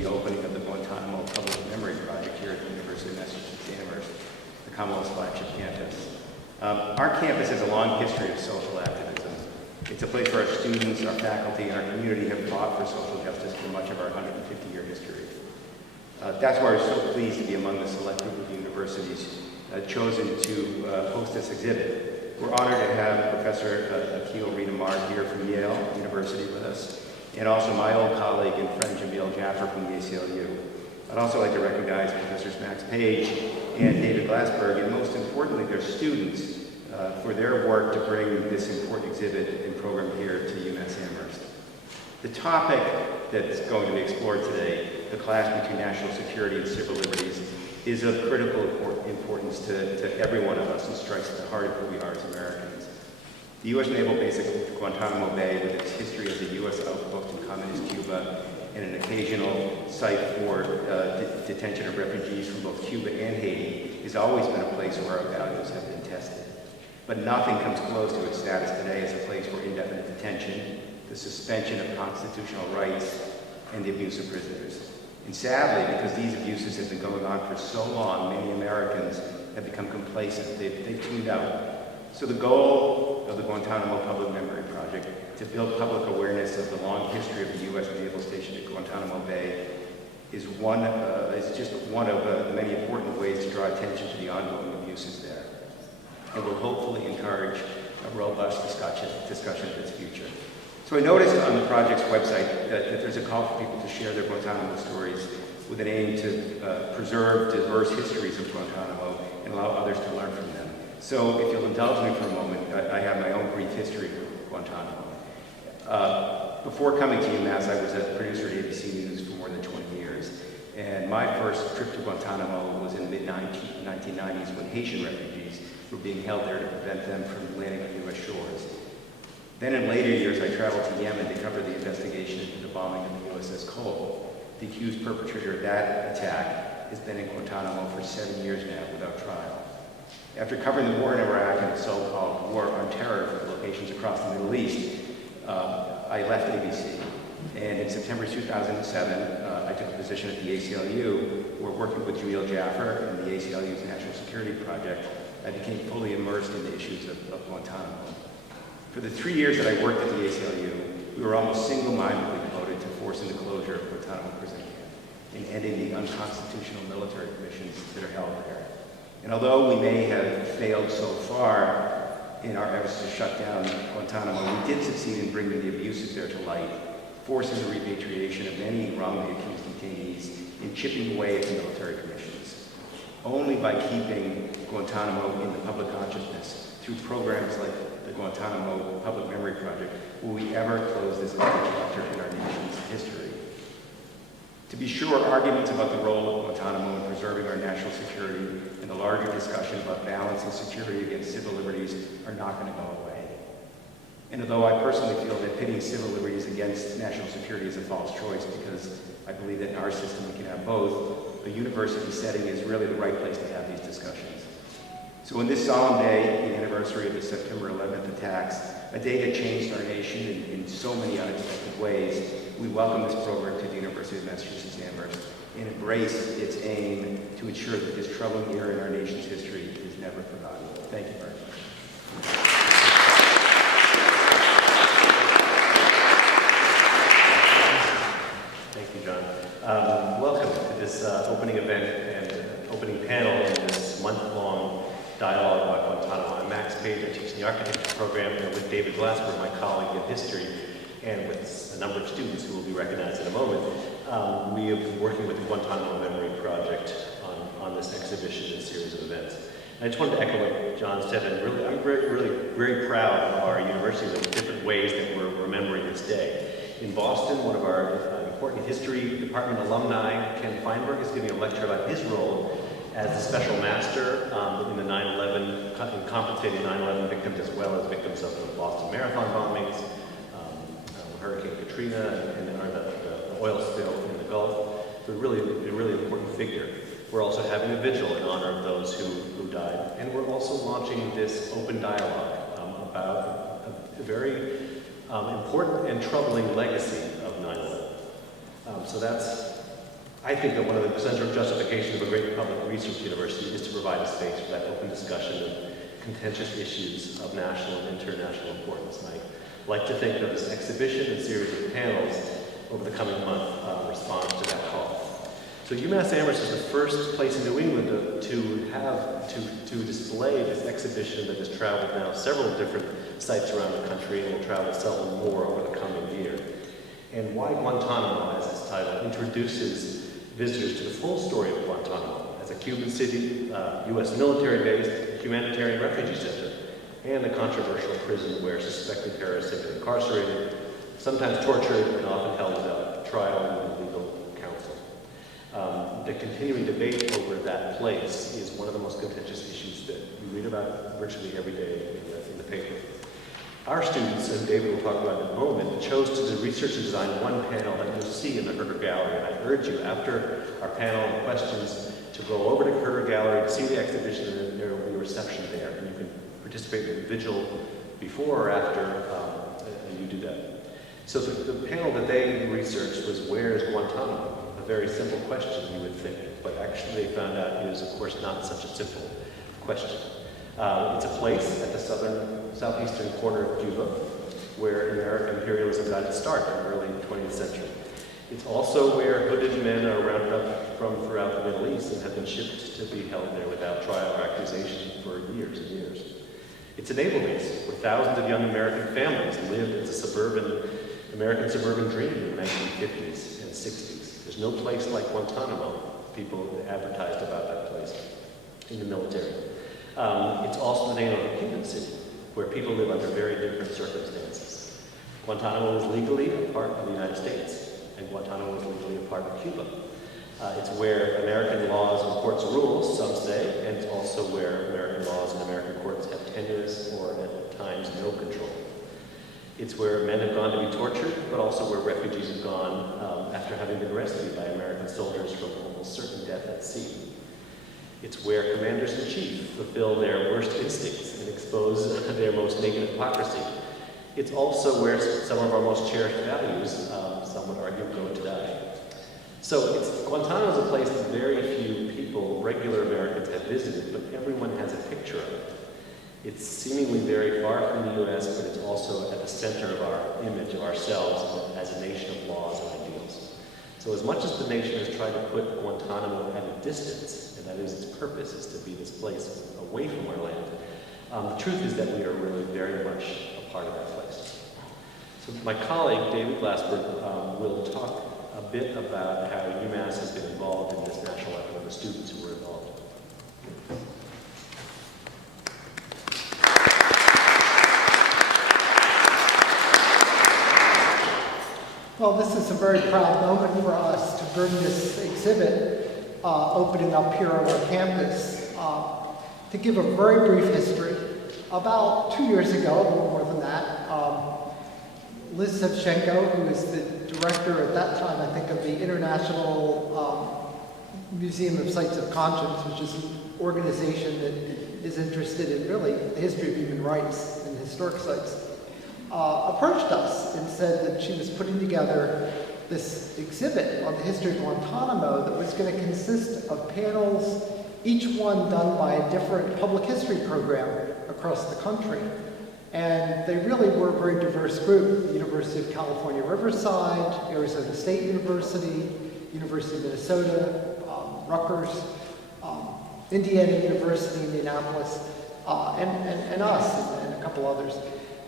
the opening of the Guantanamo Public Memory Project here at the University of Massachusetts Amherst, the Commonwealth's flagship campus. Our campus has a long history of social activism. It's a place where our students, our faculty, and our community have fought for social justice for much of our 150-year history. That's why we're so pleased to be among the select group of universities chosen to host this exhibit. We're honored to have Professor Akhil read Amar here from Yale University with us, and also my old colleague and friend Jameel Jaffer from the ACLU. I'd also like to recognize Professors Max Page and David Glassberg, and most importantly, their students, for their work to bring this important exhibit and program here to UMass Amherst. The topic that's going to be explored today, the clash between national security and civil liberties, is of critical importance to every one of us and strikes at the heart of who we are as Americans. The U.S. naval base at Guantanamo Bay, with its history as a U.S. outpost in communist Cuba and an occasional site for detention of refugees from both Cuba and Haiti, has always been a place where our values have been tested. But nothing comes close to its status today as a place for indefinite detention, the suspension of constitutional rights, and the abuse of prisoners. And sadly, because these abuses have been going on for so long, many Americans have become complacent. They've tuned out. So the goal of the Guantanamo Public Memory Project, to build public awareness of the long history of the U.S. Naval Station at Guantanamo Bay, is just one of the many important ways to draw attention to the ongoing abuses there. And will hopefully encourage a robust discussion of its future. So I noticed on the project's website that there's a call for people to share their Guantanamo stories with an aim to preserve diverse histories of Guantanamo and allow others to learn from them. So if you'll indulge me for a moment, I have my own brief history of Guantanamo. Before coming to UMass, I was a producer at ABC News for more than 20 years. And my first trip to Guantanamo was in the mid-1990s when Haitian refugees were being held there to prevent them from landing on U.S. shores. Then in later years, I traveled to Yemen to cover the investigation into the bombing of the USS Cole. The accused perpetrator of that attack has been in Guantanamo for 7 years now without trial. After covering the war in Iraq and the so-called war on terror for locations across the Middle East, I left ABC. And in September 2007, I took a position at the ACLU, where working with Jameel Jaffer and the ACLU's National Security Project, I became fully immersed in the issues of Guantanamo. For the 3 years that I worked at the ACLU, we were almost single-mindedly devoted to forcing the closure of Guantanamo prison camp and ending the unconstitutional military commissions that are held there. And although we may have failed so far in our efforts to shut down Guantanamo, we did succeed in bringing the abuses there to light, forcing the repatriation of many wrongly accused detainees and chipping away at the military commissions. Only by keeping Guantanamo in the public consciousness through programs like the Guantanamo Public Memory Project will we ever close this other chapter in our nation's history. To be sure, arguments about the role of Guantanamo in preserving our national security and the larger discussion about balancing security against civil liberties are not going to go away. And although I personally feel that pitting civil liberties against national security is a false choice, because I believe that in our system we can have both, a university setting is really the right place to have these discussions. So on this solemn day, the anniversary of the September 11th attacks, a day that changed our nation in so many unexpected ways, we welcome this program to the University of Massachusetts Amherst and embrace its aim to ensure that this troubling era in our nation's history is never forgotten. Thank you very much. Thank you, John. Welcome to this opening event and opening panel in this month-long dialogue about Guantanamo. I'm Max Page. I teach the architecture program, and with David Glassberg, my colleague in history, and with a number of students who will be recognized in a moment, we have been working with the Guantanamo Memory Project on this exhibition and series of events. And I just wanted to echo what John said, and really, I'm very proud of our universities and the different ways that we're remembering this day. In Boston, one of our important history department alumni, Ken Feinberg, is giving a lecture about his role as the special master in the 9/11, in compensating 9/11 victims as well as victims of the Boston Marathon bombings, Hurricane Katrina, and the oil spill in the Gulf. So really, a really important figure. We're also having a vigil in honor of those who died. And we're also launching this open dialogue about a very important and troubling legacy of 9/11. So that's I think that one of the central justifications of a great public research university is to provide a space for that open discussion of contentious issues of national and international importance. And I like to think that this exhibition and series of panels over the coming month responds to that call. So UMass Amherst is the first place in New England to display this exhibition that has traveled now several different sites around the country and will travel several more over the coming year. And Why Guantanamo, as its title, introduces visitors to the full story of Guantanamo as a Cuban city, U.S. military-based humanitarian refugee center, and a controversial prison where suspected terrorists have been incarcerated, sometimes tortured, and often held without trial and legal counsel. The continuing debate over that place is one of the most contentious issues that we read about virtually every day in the paper. Our students, and David will talk about in a moment, chose to research and design one panel that you'll see in the Herter Gallery. And I urge you, after our panel and questions, to go over to Herter Gallery to see the exhibition, and there will be a reception there. And you can participate in the vigil before or after you do that. So the panel that they researched was, where is Guantanamo? A very simple question, you would think. But actually they found out it is, of course, not such a simple question. It's a place at the southeastern corner of Cuba where American imperialism got its start in the early 20th century. It's also where hooded men are rounded up from throughout the Middle East and have been shipped to be held there without trial or accusation for years and years. It's a naval base where thousands of young American families lived as a American suburban dream in the 1950s and 60s. There's no place like Guantanamo. People advertised about that place in the military. It's also the name of a Cuban city where people live under very different circumstances. Guantanamo is legally a part of the United States, and Guantanamo is legally a part of Cuba. It's where American laws and courts rules, some say, and it's also where American laws and American courts have tenuous or at times no control. It's where men have gone to be tortured, but also where refugees have gone after having been rescued by American soldiers from almost certain death at sea. It's where commanders-in-chief fulfill their worst instincts and expose their most naked hypocrisy. It's also where some of our most cherished values, some would argue, go to die. So Guantanamo is a place that very few people, regular Americans, have visited, but everyone has a picture of it. It's seemingly very far from the U.S., but it's also at the center of our image of ourselves as a nation of laws and ideals. So as much as the nation has tried to put Guantanamo at a distance, and that is its purpose, is to be this place away from our land, the truth is that we are really very much a part of that place. So my colleague, David Glassberg, will talk a bit about how UMass has been involved in this national effort and the students who were involved. Well, this is a very proud moment for us to bring this exhibit opening up here on our campus. To give a very brief history, about 2 years ago, a little more than that, Liz Sevchenko, who is the director at that time, I think, of the International Museum of Sites of Conscience, which is an organization that is interested in really the history of human rights and historic sites, approached us and said that she was putting together this exhibit on the history of Guantanamo that was going to consist of panels, each one done by a different public history program across the country. And they really were a very diverse group: the University of California, Riverside, Arizona State University, University of Minnesota, Rutgers, Indiana University, Indianapolis, and us, and a couple others.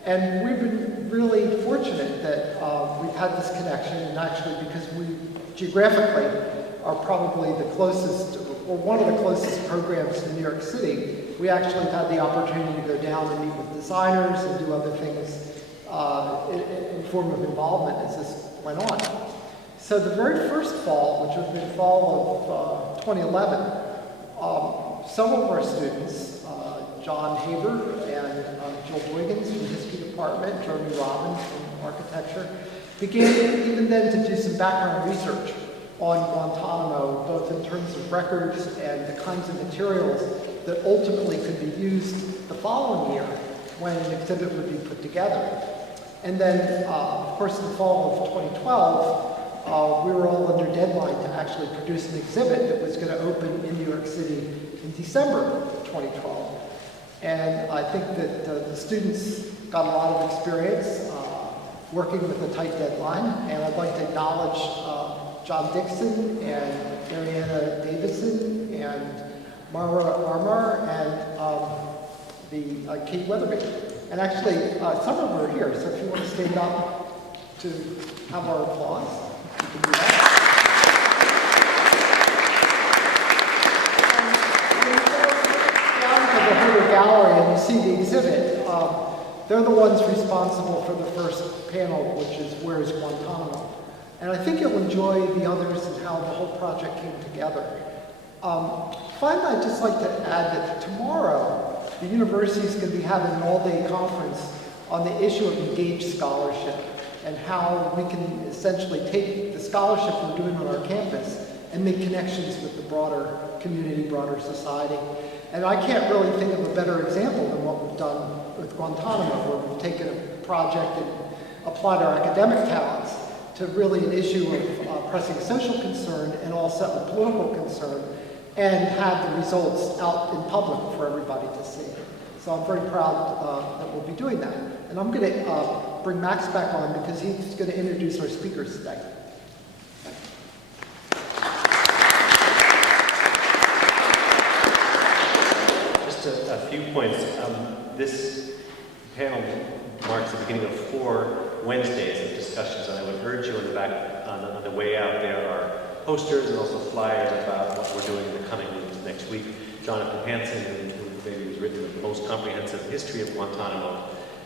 And we've been really fortunate that we've had this connection, and actually because we geographically are probably the closest, or one of the closest programs to New York City, we actually had the opportunity to go down and meet with designers and do other things in form of involvement as this went on. So the very first fall, which would have been fall of 2011, some of our students, John Haber and Jill Wiggins from the History Department, Jeremy Robbins from Architecture, began even then to do some background research on Guantanamo, both in terms of records and the kinds of materials that ultimately could be used the following year when an exhibit would be put together. And then, of course, in the fall of 2012, we were all under deadline to actually produce an exhibit that was going to open in New York City in December 2012. And I think that the students got a lot of experience working with a tight deadline. And I'd like to acknowledge John Dixon and Mariana Davison and Amar and the Kate Weatherby. And actually, some of them are here, so if you want to stand up to have our applause, you can do that. Down to the Herter Gallery and you see the exhibit, they're the ones responsible for the first panel, which is Where's Guantanamo? And I think you'll enjoy the others and how the whole project came together. Finally, I'd just like to add that tomorrow, the university is going to be having an all-day conference on the issue of engaged scholarship and how we can essentially take the scholarship we're doing on our campus and make connections with the broader community, broader society. And I can't really think of a better example than what we've done with Guantanamo, where we've taken a project and applied our academic talents to really an issue of pressing social concern and also a political concern, and have the results out in public for everybody to see. So I'm very proud that we'll be doing that. And I'm going to bring Max back on because he's going to introduce our speakers today. Just a few points. This panel marks the beginning of 4 Wednesdays of discussions, and I would urge you on the back, on the way out, there are posters and also flyers about what we're doing in the coming weeks. Next week, Jonathan Hansen, who maybe has written the most comprehensive history of Guantanamo,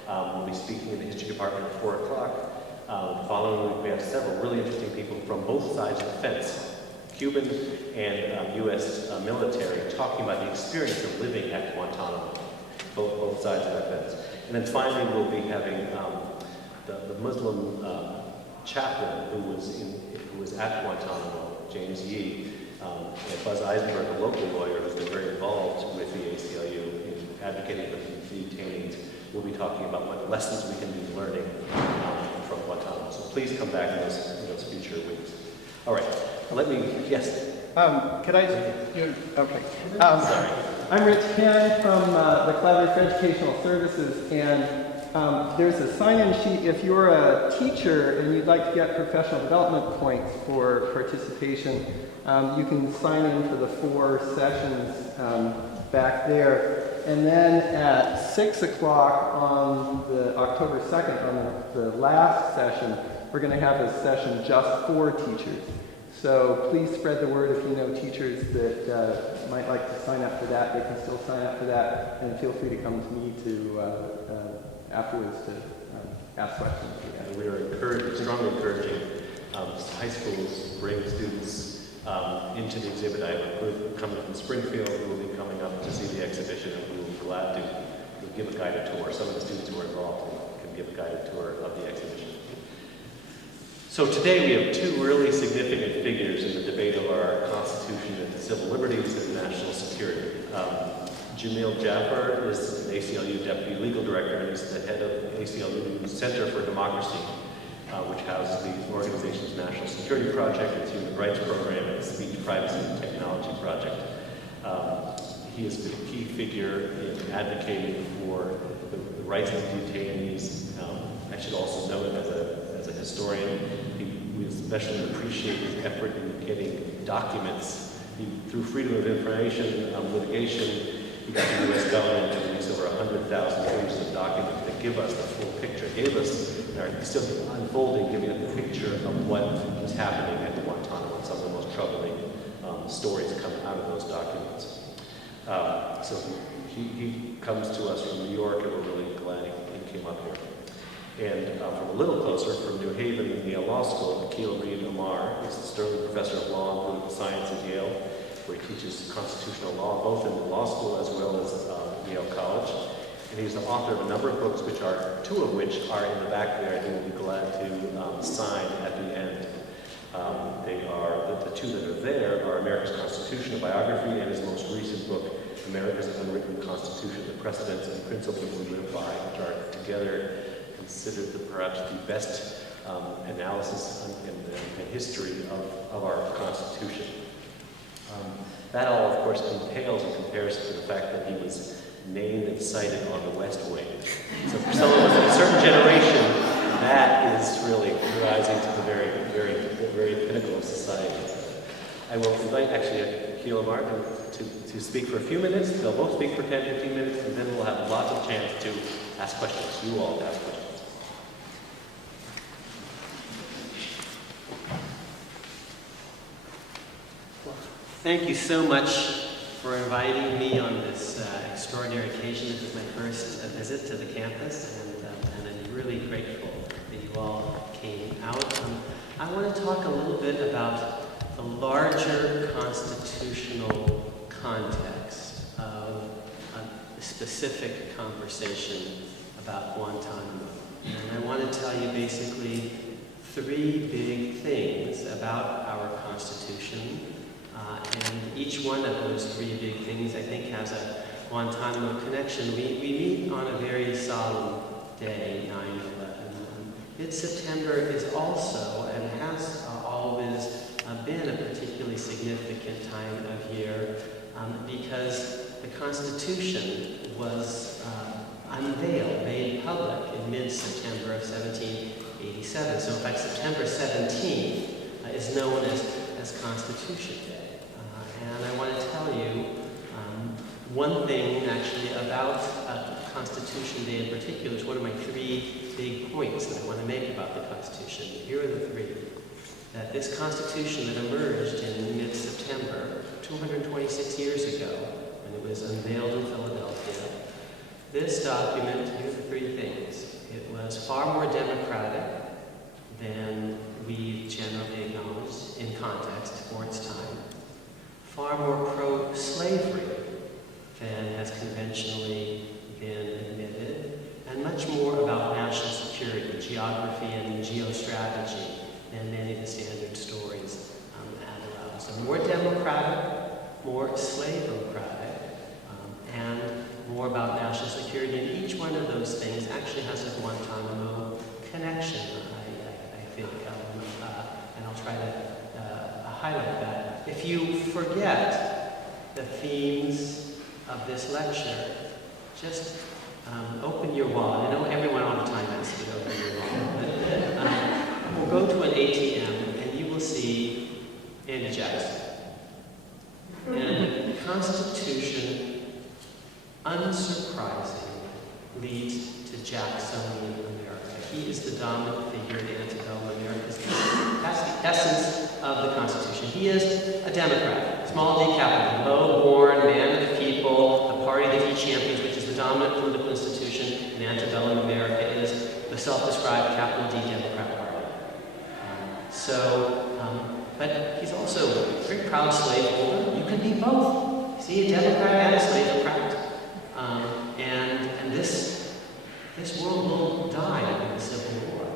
will be speaking in the history department at 4 o'clock. Following week, we have several really interesting people from both sides of the fence, Cuban and U.S. Military, talking about the experience of living at Guantanamo, both sides of that fence. And then finally, we'll be having the Muslim chaplain who was at Guantanamo, James Yee, and Buzz Eisenberg, a local lawyer who's been very involved with the ACLU in advocating for the detainees. We'll be talking about what lessons we can be learning from Guantanamo. So please come back in those future weeks. All right, yes. Could I? Okay. Sorry. I'm Rich Ken from the Collaborative for Educational Services, and there's a sign-in sheet if you're a teacher and you'd like to get professional development points for participation. You can sign in for the 4 sessions back there. And then at 6 o'clock on the October 2nd, on the last session, we're going to have a session just for teachers. So please spread the word if you know teachers that might like to sign up for that. They can still sign up for that, and feel free to come to me afterwards to ask questions. And we are strongly encouraging high schools to bring students into the exhibit. I have a group coming from Springfield who will be coming up to see the exhibition, and we will be glad to give a guided tour. Some of the students who are involved can give a guided tour of the exhibition. So today we have 2 really significant figures in the debate of our Constitution and civil liberties and national security. Jameel Jaffer is an ACLU Deputy Legal Director, and he's the head of ACLU's Center for Democracy, which houses the organization's National Security Project, its Human Rights Program, and its Speech, Privacy, and Technology Project. He has been a key figure in advocating for the rights of detainees. I should also note, as a historian, we especially appreciate his effort in getting documents. Through freedom of information litigation, he got the U.S. government to release over 100,000 pages of documents that give us the full picture, gave us, and are still unfolding, giving us the picture of what was happening at Guantanamo, and some of the most troubling stories coming out of those documents. So he comes to us from New York, and we're really glad he came up here. And from a little closer, from New Haven and Yale Law School, Akhil Amar is the Sterling Professor of Law and Political Science at Yale, where he teaches constitutional law, both in the law school as well as Yale College. And he's the author of a number of books, 2 of which are in the back there, and he will be glad to sign at the end. They are, the 2 that are there are America's Constitution, a biography, and his most recent book, America's Unwritten Constitution, the Precedents and Principles We Live By, which are together considered perhaps the best analysis and history of our Constitution. That all, of course, pales in comparison to the fact that he was named and cited on the West Wing. So for some of us of a certain generation, that is really rising to the very pinnacle of society. I will invite actually Akhil and Amar to speak for a few minutes. They'll both speak for 10, 15 minutes, and then we'll have lots of chance to ask questions. You all ask questions. Thank you so much for inviting me on this extraordinary occasion. This is my first visit to the campus, and I'm really grateful that you all came out. I want to talk a little bit about the larger constitutional context of a specific conversation about Guantanamo. And I want to tell you basically three big things about our Constitution. And each one of those three big things, I think, has a Guantanamo connection. We meet on a very solemn day, 9/11. Mid-September is also, and has always been, a particularly significant time of year because the Constitution was unveiled, made public in mid-September of 1787. So in fact, September 17th is known as Constitution Day. And I want to tell you one thing actually about Constitution Day in particular. It's one of my three big points that I want to make about the Constitution. Here are the three. That this Constitution that emerged in mid-September, 226 years ago, when it was unveiled in Philadelphia, this document, here are the three things. It was far more democratic than we generally acknowledged in context for its time. Far more pro-slavery than has conventionally been admitted, and much more about national security, geography, and geostrategy than many of the standard stories had allowed. So more democratic, more slave-ocratic, and more about national security. And each one of those things actually has a Guantanamo connection, I think, and I'll try to highlight that. If you forget the themes of this lecture, just open your wallet. I know everyone all the time asks you to open your wallet, but we'll go to an ATM and you will see Andy Jackson. And the Constitution, unsurprising, leads to Jacksonian America. He is the dominant figure in antebellum America's history. That's the essence of the Constitution. He is a Democrat, small d capital, low-born, man of the people, a party that he champions, which is the dominant political institution in antebellum America, is the self-described capital D Democrat Party. But he's also a very proud slaveholder. You can be both. See, a Democrat and a slaveocrat. And this world will die in the Civil War.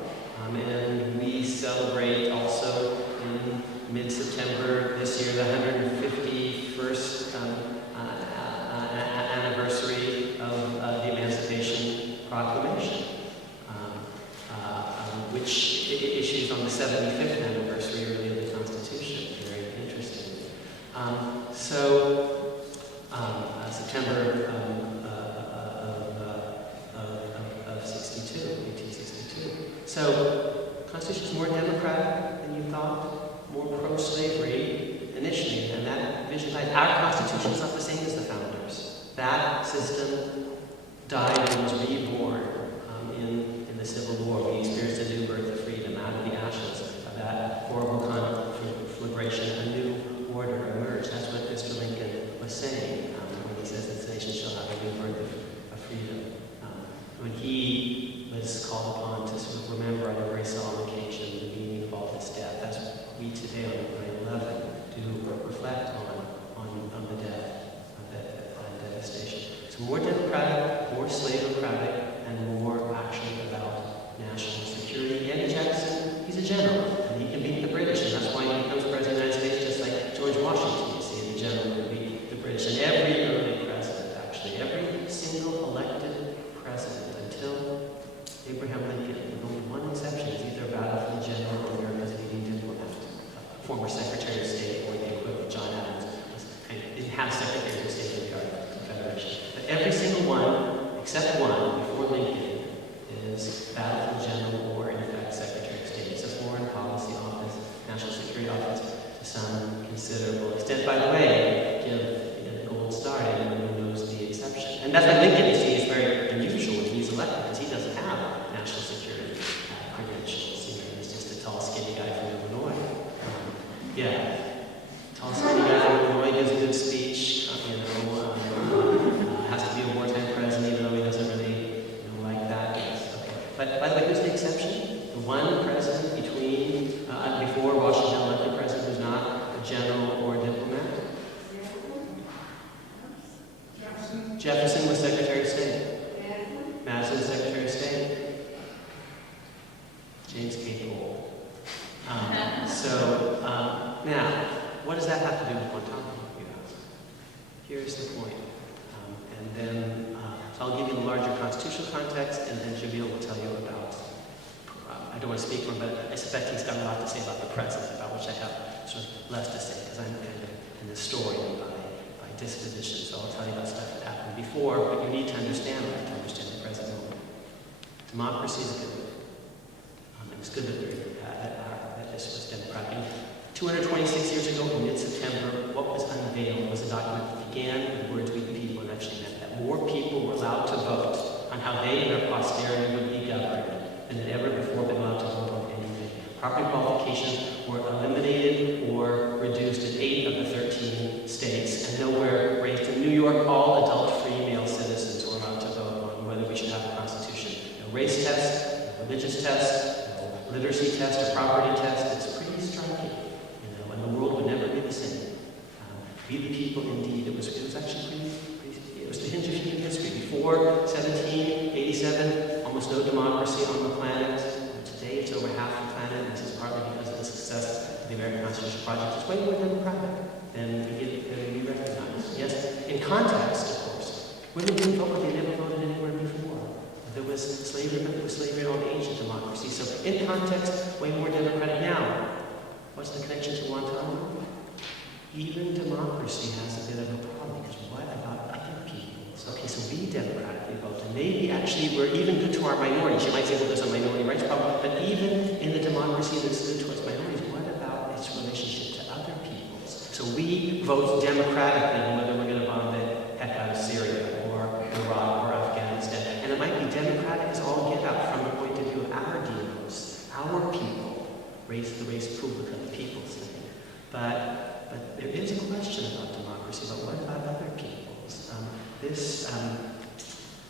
And we celebrate also in mid-September this year the 151st anniversary of the Emancipation Proclamation, which issues on the 75th anniversary really of the Constitution. Very interesting. September of 1862. So, Constitution is more democratic than you thought, more pro-slavery initially, and that vision. Our Constitution is not the same as the founders. That system died and was reborn in the Civil War. We experienced a new birth of freedom out of the ashes of that horrible conflagration. A new order emerged. That's what Mr. Lincoln was saying when he says this nation shall have a new birth of freedom. When he was called upon to sort of remember on a very solemn occasion the meaning of all this death, that's what we today on 9/11 do reflect on the death and devastation. So more democratic, more slave-ocratic, and more actually about national security. Andy Jackson, he's a general, and he can beat the British, and that's why he becomes president of the United States, just like George Washington. You see, the general can beat the British. And every early president, actually, every single elected president until Abraham Lincoln, with only one exception, is either a battlefield have secretaries of state in the Confederation. But every single one, except one, before Lincoln, is battlefield general or, in effect, secretary of state. It's a foreign policy office, national security office, to some considerable extent. By the way, give the gold star to anyone who knows the exception. And that's why Lincoln, you see, is very unusual when he's elected, because he doesn't have national security credentials. You know, he's just a tall, skinny guy from Illinois. Tall, skinny guy from Illinois gives a good speech. Has to be a wartime president, even though he doesn't really like that. Yes, okay. But by the way, who's the exception? The one president before Washington elected president who's not a general or a diplomat? Jefferson was Secretary of State. Madison was Secretary of State. James K. Cole. Now, what does that have to do with Guantanamo? You ask? Here's the point. So I'll give you the larger constitutional context, and then Jameel will tell you about, I don't want to speak for him, but I suspect he's got a lot to say about the present, about which I have sort of less to say, because I'm kind of in the story by disposition. So I'll tell you about stuff that happened before, but you need to understand that to understand the present moment. Democracy is good. It was good that this was democratic. 226 years ago, in mid-September, what was unveiled was a document that began with words "we the people," and actually meant that more people were allowed to vote on how they and their posterity would be governed than had ever before been allowed to vote on anything. Property qualifications were eliminated or reduced in 8 of the 13 states, and nowhere raised. In New York, all adult free male citizens were allowed to vote on whether we should have a constitution. No race test, no religious test, no literacy test or property test. It's pretty striking, and the world would never be the same. We the people, indeed. It was actually pretty it was the hinge of human history. Before 1787, almost no democracy on the planet. Today, it's over half the planet, and this is partly because of the success of the American Constitution Project. It's way more democratic than we recognize. Yes, in context, of course, women didn't vote, but they never voted anywhere before. There was slavery, but there was slavery on ancient democracy. So, in context, way more democratic. Now, what's the connection to Guantanamo? Even democracy has a bit of a problem, because what about other peoples? Okay, so we democratically vote, and maybe actually we're even good to our minorities. You might say, well, there's a minority rights problem, but even in the democracy that's good towards minorities, what about its relationship to other peoples? So we vote democratically on whether we're going to bomb the heck out of Syria or Iraq or Afghanistan, and it might be democratic as all get out from the point of view of our demos, our people, race the res publica, the people's thing. But there is a question about democracy, but what about other peoples? This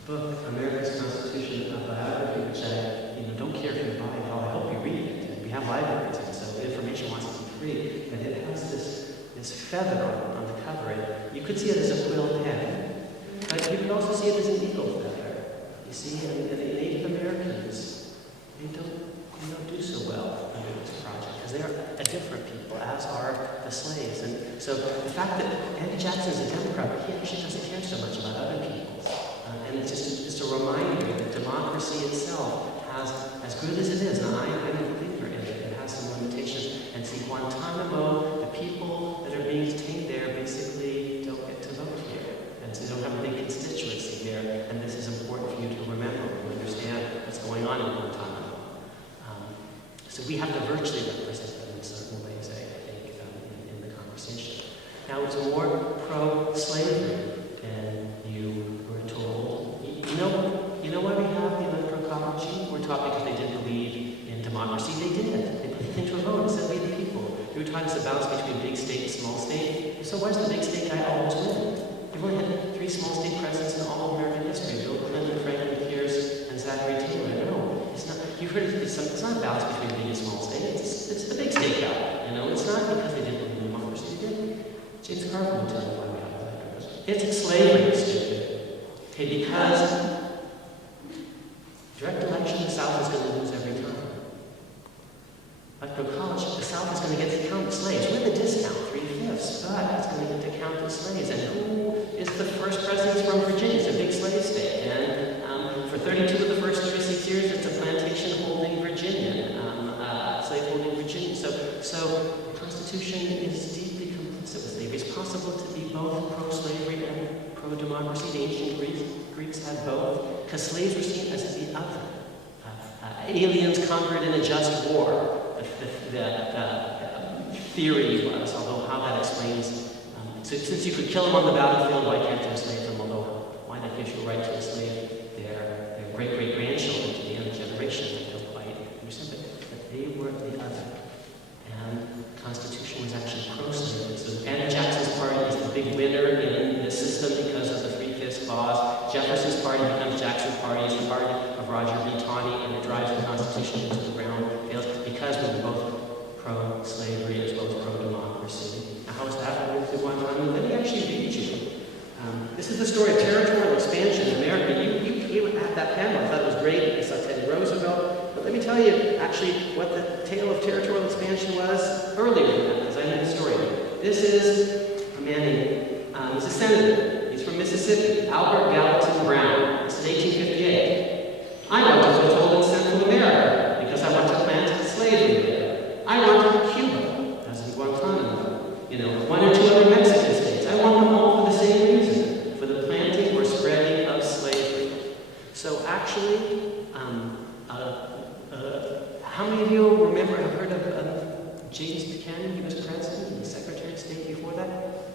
book, America's Constitution, a biography, which I don't care if you buy it all, I hope you read it. And we have libraries, and so the information wants to be free. And it has this feather on the cover. And you could see it as a quill pen, but you could also see it as an eagle feather. You see, and the Native Americans, they don't do so well under this project, because they are a different people, as are the slaves. And so the fact that Andrew Jackson is a Democrat, but he actually doesn't care so much about other peoples. And it's just a reminder that democracy itself has, as good as it is, and I'm a believer in it, it has some limitations. And see, Guantanamo, the people that are being detained there basically don't get to vote here. And so they don't have a big constituency here. And this is important for you to remember and understand what's going on in Guantanamo. So we have to virtually represent them in certain ways, I think, in the conversation. Now, it's more pro-slavery than you were told. You know why we have the Electoral College? We're taught because they didn't believe in democracy. They did. They put it into a vote and said, we the people. You were taught it's a balance between big state and small state. So why does the big state guy always win? We've only had 3 small state presidents in all of American history: Bill Clinton, Franklin Pierce, and Zachary Taylor. No, it's not. You've heard it's not a balance between big and small state. It's the big state guy. It's not because they didn't believe in democracy. They did. James Carvin will tell you why we have that. It's slavery, stupid. Okay, because direct election, the South is going to lose every time. Electoral college, the South is going to get to count the slaves with a discount, 3/5, but it's going to get to count the slaves. And who is the first president from Virginia? It's a big slave state. And for 32 of the first 36 years, it's a plantation-holding Virginian, slave-holding Virginian. So the Constitution is deeply complicit with slavery. It's possible to be both pro-slavery and pro-democracy. The ancient Greeks had both, because slaves were seen as the other. Aliens conquered in a just war. The theory was, although how that explains, since you could kill them on the battlefield, why can't you enslave them? Although, why not give you a right to enslave their great-great-grandchildren to the end generation? I don't quite understand, but they were the other. And the Constitution was actually pro-slavery. So Andrew Jackson's party is the big winner in the system because of the Three-Fifths Clause. Jefferson's party becomes Jackson's party. It's the party of Roger B. Taney, and it drives the Constitution into the ground because we were both pro-slavery as well as pro-democracy. Now, how is that related to Guantanamo? Let me actually read you. This is the story of territorial expansion in America. You were at that panel. I thought it was great. I saw Teddy Roosevelt. But let me tell you, actually, what the tale of territorial expansion was earlier than that, because I know the story. This is a man named, he's a senator. He's from Mississippi, Albert Gallatin Brown. This is 1858. I want to foothold in Central America because I want to plant slavery there. I want Cuba, as in Guantanamo. You know, one or two other Mexican states. I want them all for the same reason, for the planting or spreading of slavery. So actually, how many of you remember, have heard of James Buchanan? He was president and Secretary of State before that.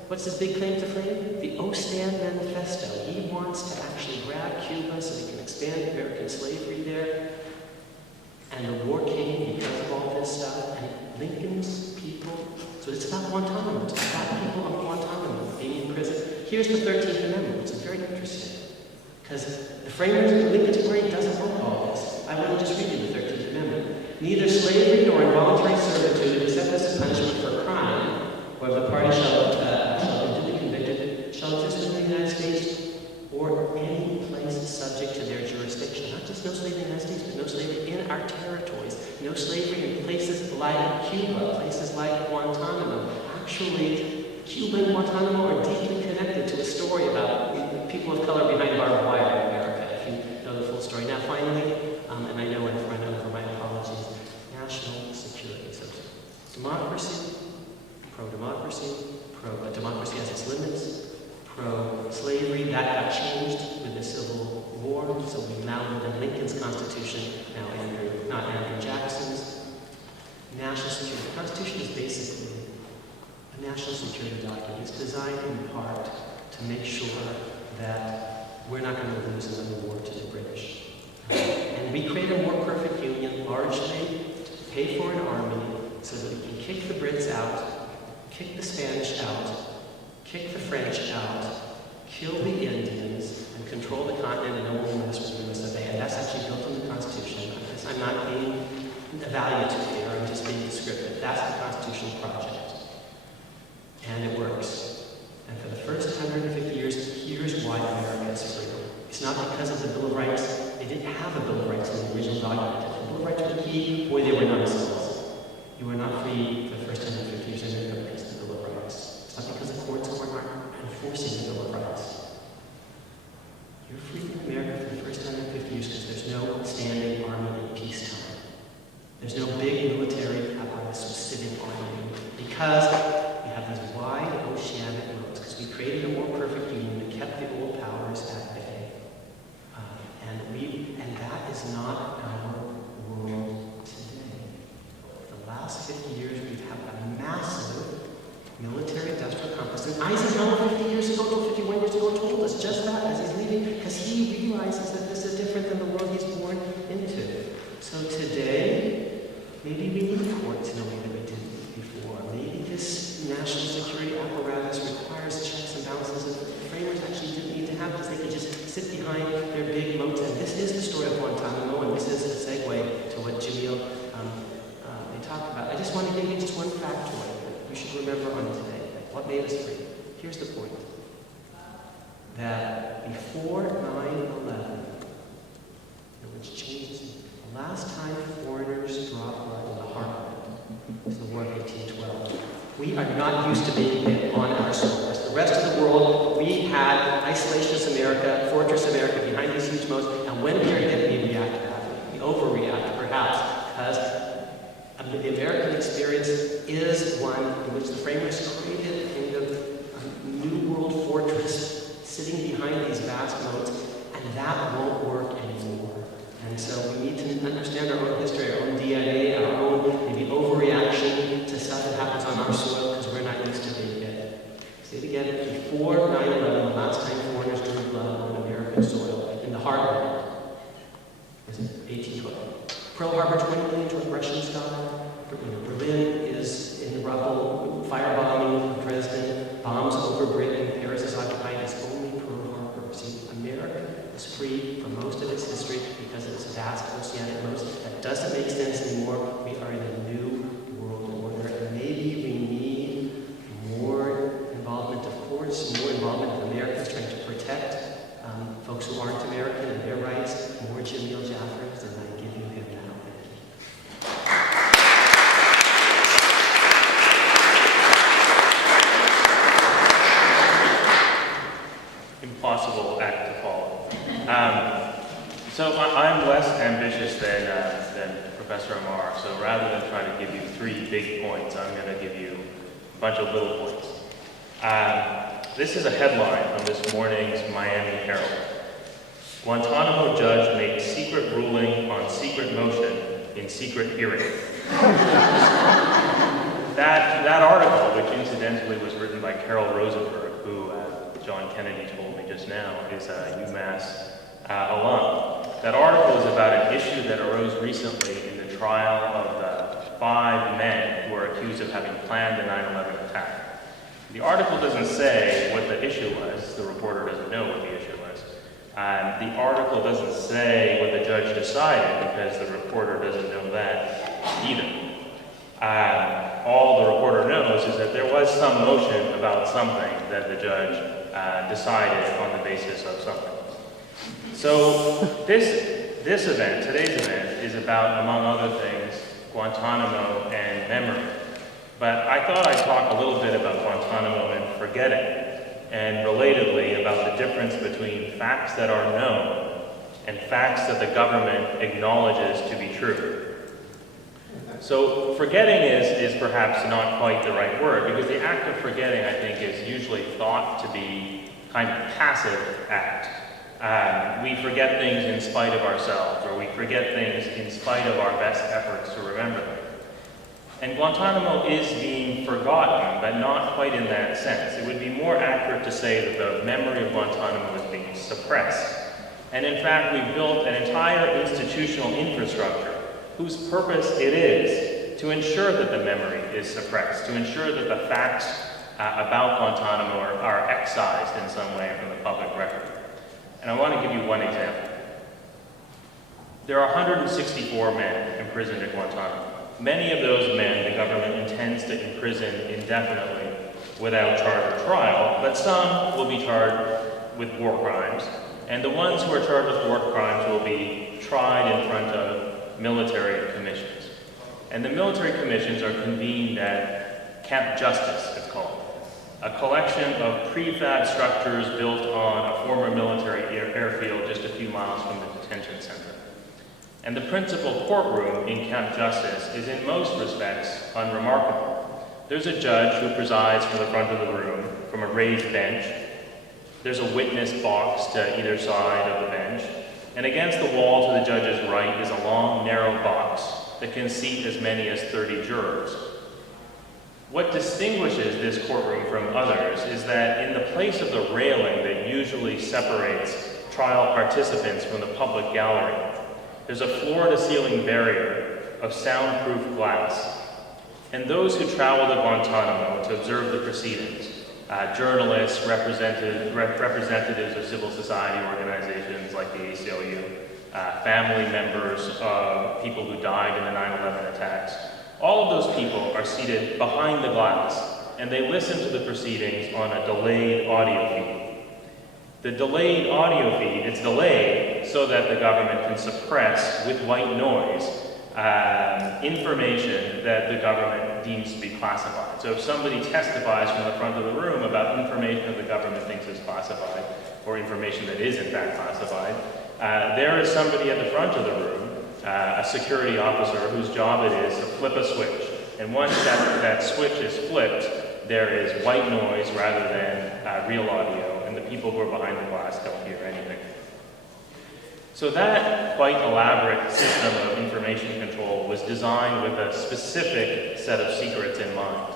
What's his big claim to fame? The Ostend Manifesto. He wants to actually grab Cuba so he can expand American slavery there. And the war came because of all this stuff. And Lincoln's people, so it's about Guantanamo. It's about people on Guantanamo being in prison. Here's the 13th Amendment, which is very interesting. Because the framers of Lincoln's party doesn't want all this. I want to just read you the 13th Amendment. Neither slavery nor involuntary servitude, except as a punishment for a crime, where the party shall be duly convicted, shall exist within the United States or any place subject to their jurisdiction. Not just no slavery in the United States, but no slavery in our territories. No slavery in places like Cuba, places like Guantanamo. Actually, Cuba and Guantanamo are deeply connected to a story about people of color behind barbed wire in America, if you know the full story. Now, finally, and I know I've run over my apologies, national security. So, democracy, pro-democracy, democracy has its limits, pro-slavery, that got changed with the Civil War, so we now live in Lincoln's Constitution, now not Andrew Jackson's. National security. The Constitution is basically a national security document. It's designed in part to make sure that we're not going to lose another war to the British. And we create a more perfect union largely to pay for an army so that we can kick the Brits out, kick the Spanish out, kick the French out, kill the Indians, and control the continent and no one will mess with the US of A. And that's actually built in the Constitution. I'm not being evaluative here, I'm just being descriptive. That's the constitutional project. And it works. And for the first 150 years, here's why America is free. It's not because of the Bill of Rights. They didn't have a Bill of Rights in the original document. If the Bill of Rights were key, boy, they were nonsense. You were not free for the first 150 years of America because of the Bill of Rights. It's not because the courts weren't enforcing the Bill of Rights. You're free in America for the first 150 years because there's no standing army in peacetime. There's no big military apparatus sitting on you. Because we have these wide oceanic roads, because we created a more perfect union that kept the old powers at bay. And that is not our world today. For the last 50 years, we've had a massive military-industrial complex. And Eisenhower 50 years ago, 51 years ago, told us just that as he's leaving, because he realizes that this is different than the world he's born into. So today, maybe we need courts in a way that we didn't before. Maybe this national security apparatus requires checks and balances that the framers actually didn't need to have because they could just sit behind their big moats. And this is the story of Guantanamo, and this is a segue to what Jameel they talked about. I just want to give you just one factoid that we should remember on today. What made us free? Here's the point. That before 9/11, which changed, the last time foreigners dropped blood in the heartland was the War of 1812. We are not used to being hit on our shoulders. The rest of the world, we had isolationist America, fortress America behind these huge moats, and when we are hit, we react badly. We overreact, perhaps, because the American experience is one in which the framers created a kingdom Harbor 20 million toward Russian style. Berlin is in rubble, firebombing from Dresden, bombs over Britain, Paris is occupied as only Pearl Harbor. See, America is free for most of its history because of its vast oceanic moats. That doesn't make sense anymore. We are in a new world order, and maybe we need more involvement of courts, more involvement of Americans trying to protect folks who aren't American and their rights, more Jameel Jaffer, and I give you him now. Thank you. Impossible act to follow. So I'm less ambitious than Professor Amar, so rather than try to give you 3 big points, I'm going to give you a bunch of little points. This is a headline from this morning's Miami Herald. Guantanamo judge makes secret ruling on secret motion in secret hearing. That article, which incidentally was written by Carol Rosenberg, who John Kennedy told me just now is a UMass alum. That article is about an issue that arose recently in the trial of the 5 men who are accused of having planned the 9/11 attack. The article doesn't say what the issue was. The reporter doesn't know what the issue was. The article doesn't say what the judge decided because the reporter doesn't know that either. All the reporter knows is that there was some motion about something that the judge decided on the basis of something. So this event, today's event, is about, among other things, Guantanamo and memory. But I thought I'd talk a little bit about Guantanamo and forgetting, and relatedly about the difference between facts that are known and facts that the government acknowledges to be true. So forgetting is perhaps not quite the right word, because the act of forgetting, I think, is usually thought to be kind of passive act. We forget things in spite of ourselves, or we forget things in spite of our best efforts to remember them. And Guantanamo is being forgotten, but not quite in that sense. It would be more accurate to say that the memory of Guantanamo is being suppressed. And in fact, we've built an entire institutional infrastructure whose purpose it is to ensure that the memory is suppressed, to ensure that the facts about Guantanamo are excised in some way from the public record. And I want to give you one example. There are 164 men imprisoned at Guantanamo. Many of those men the government intends to imprison indefinitely without charge or trial, but some will be charged with war crimes, and the ones who are charged with war crimes will be tried in front of military commissions. And the military commissions are convened at Camp Justice, it's called, a collection of prefab structures built on a former military airfield just a few miles from the detention center. And the principal courtroom in Camp Justice is in most respects unremarkable. There's a judge who presides from the front of the room from a raised bench. There's a witness box to either side of the bench. And against the wall to the judge's right is a long, narrow box that can seat as many as 30 jurors. What distinguishes this courtroom from others is that in the place of the railing that usually separates trial participants from the public gallery, there's a floor-to-ceiling barrier of soundproof glass. And those who travel to Guantanamo to observe the proceedings, journalists, representatives of civil society organizations like the ACLU, family members of people who died in the 9/11 attacks, all of those people are seated behind the glass, and they listen to the proceedings on a delayed audio feed. The delayed audio feed, it's delayed so that the government can suppress with white noise information that the government deems to be classified. So if somebody testifies from the front of the room about information that the government thinks is classified, or information that is in fact classified, there is somebody at the front of the room, a security officer whose job it is to flip a switch. And once that switch is flipped, there is white noise rather than real audio, and the people who are behind the glass don't hear anything. So that quite elaborate system of information control was designed with a specific set of secrets in mind.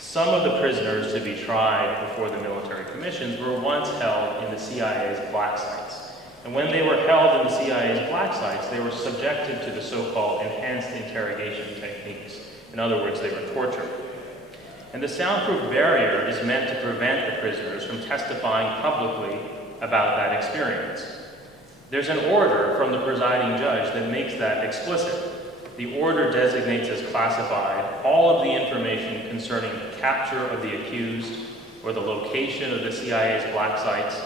Some of the prisoners to be tried before the military commissions were once held in the CIA's black sites. And when they were held in the CIA's black sites, they were subjected to the so-called enhanced interrogation techniques. In other words, they were tortured. And the soundproof barrier is meant to prevent the prisoners from testifying publicly about that experience. There's an order from the presiding judge that makes that explicit. The order designates as classified all of the information concerning the capture of the accused or the location of the CIA's black sites.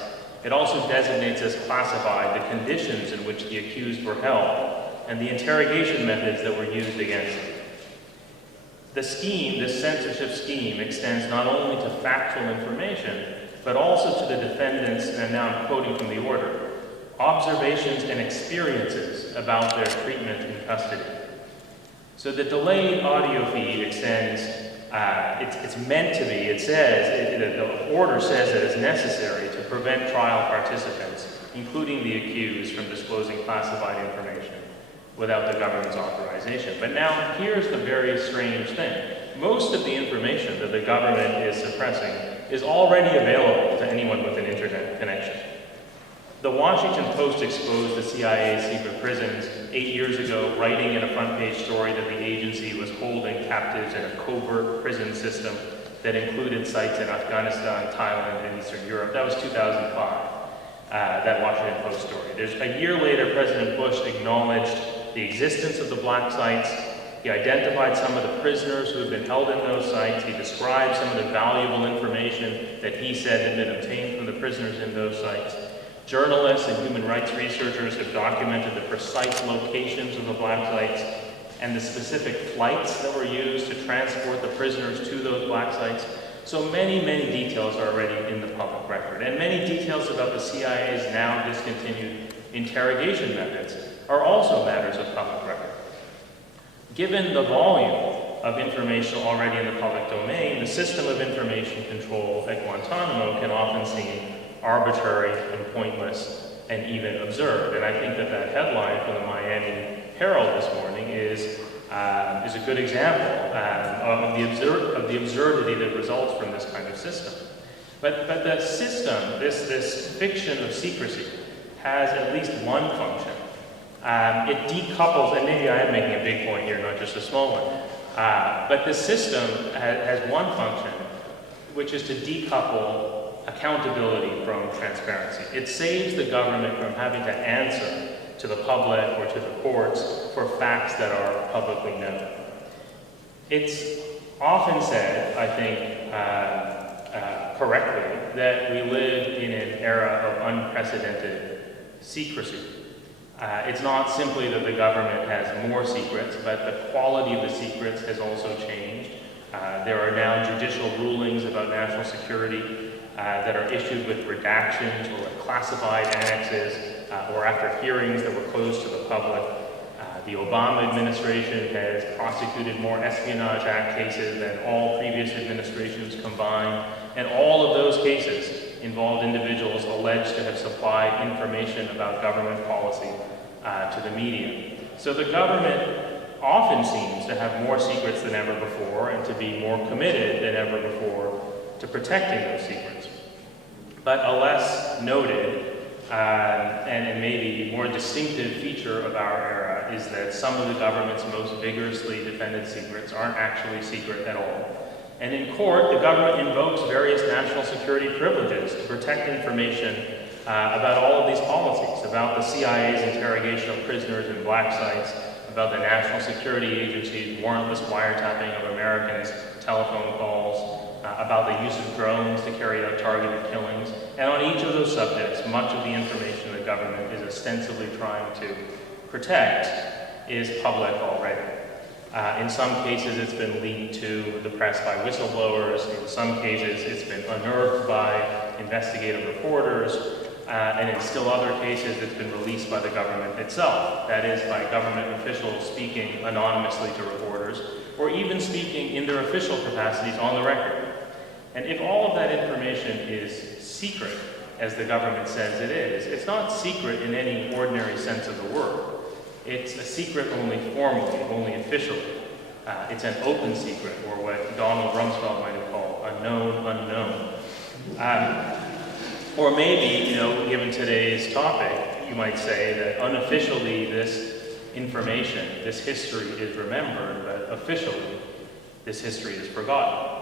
It also designates as classified the conditions in which the accused were held and the interrogation methods that were used against them. The scheme, this censorship scheme, extends not only to factual information, but also to the defendants, and now I'm quoting from the order, observations and experiences about their treatment in custody. So the delayed audio feed extends, it's meant to be, it says, the order says that it's necessary to prevent trial participants, including the accused, from disclosing classified information without the government's authorization. But now, here's the very strange thing. Most of the information that the government is suppressing is already available to anyone with an internet connection. The Washington Post exposed the CIA's secret prisons 8 years ago, writing in a front-page story that the agency was holding captives in a covert prison system that included sites in Afghanistan, Thailand, and Eastern Europe. That was 2005, that Washington Post story. A year later, President Bush acknowledged the existence of the black sites. He identified some of the prisoners who had been held in those sites. He described some of the valuable information that he said had been obtained from the prisoners in those sites. Journalists and human rights researchers have documented the precise locations of the black sites and the specific flights that were used to transport the prisoners to those black sites. So many, many details are already in the public record. And many details about the CIA's now discontinued interrogation methods are also matters of public record. Given the volume of information already in the public domain, the system of information control at Guantanamo can often seem arbitrary and pointless and even absurd. And I think that that headline from the Miami Herald this morning is a good example of the absurdity that results from this kind of system. But the system, this fiction of secrecy, has at least one function. It decouples, and maybe I am making a big point here, not just a small one, but the system has one function, which is to decouple accountability from transparency. It saves the government from having to answer to the public or to the courts for facts that are publicly known. It's often said, I think correctly, that we live in an era of unprecedented secrecy. It's not simply that the government has more secrets, but the quality of the secrets has also changed. There are now judicial rulings about national security that are issued with redactions or with classified annexes or after hearings that were closed to the public. The Obama administration has prosecuted more Espionage Act cases than all previous administrations combined, and all of those cases involved individuals alleged to have supplied information about government policy to the media. So the government often seems to have more secrets than ever before and to be more committed than ever before to protecting those secrets. But a less noted and maybe more distinctive feature of our era is that some of the government's most vigorously defended secrets aren't actually secret at all. And in court, the government invokes various national security privileges to protect information about all of these policies, about the CIA's interrogation of prisoners in black sites, about the National Security Agency's warrantless wiretapping of Americans' telephone calls, about the use of drones to carry out targeted killings. And on each of those subjects, much of the information the government is ostensibly trying to protect is public already. In some cases, it's been leaked to the press by whistleblowers. In some cases, it's been unearthed by investigative reporters. And in still other cases, it's been released by the government itself. That is, by government officials speaking anonymously to reporters, or even speaking in their official capacities on the record. And if all of that information is secret, as the government says it is, it's not secret in any ordinary sense of the word. It's a secret only formally, only officially. It's an open secret, or what Donald Rumsfeld might have called a known unknown. Or maybe, given today's topic, you might say that unofficially this information, this history is remembered, but officially this history is forgotten.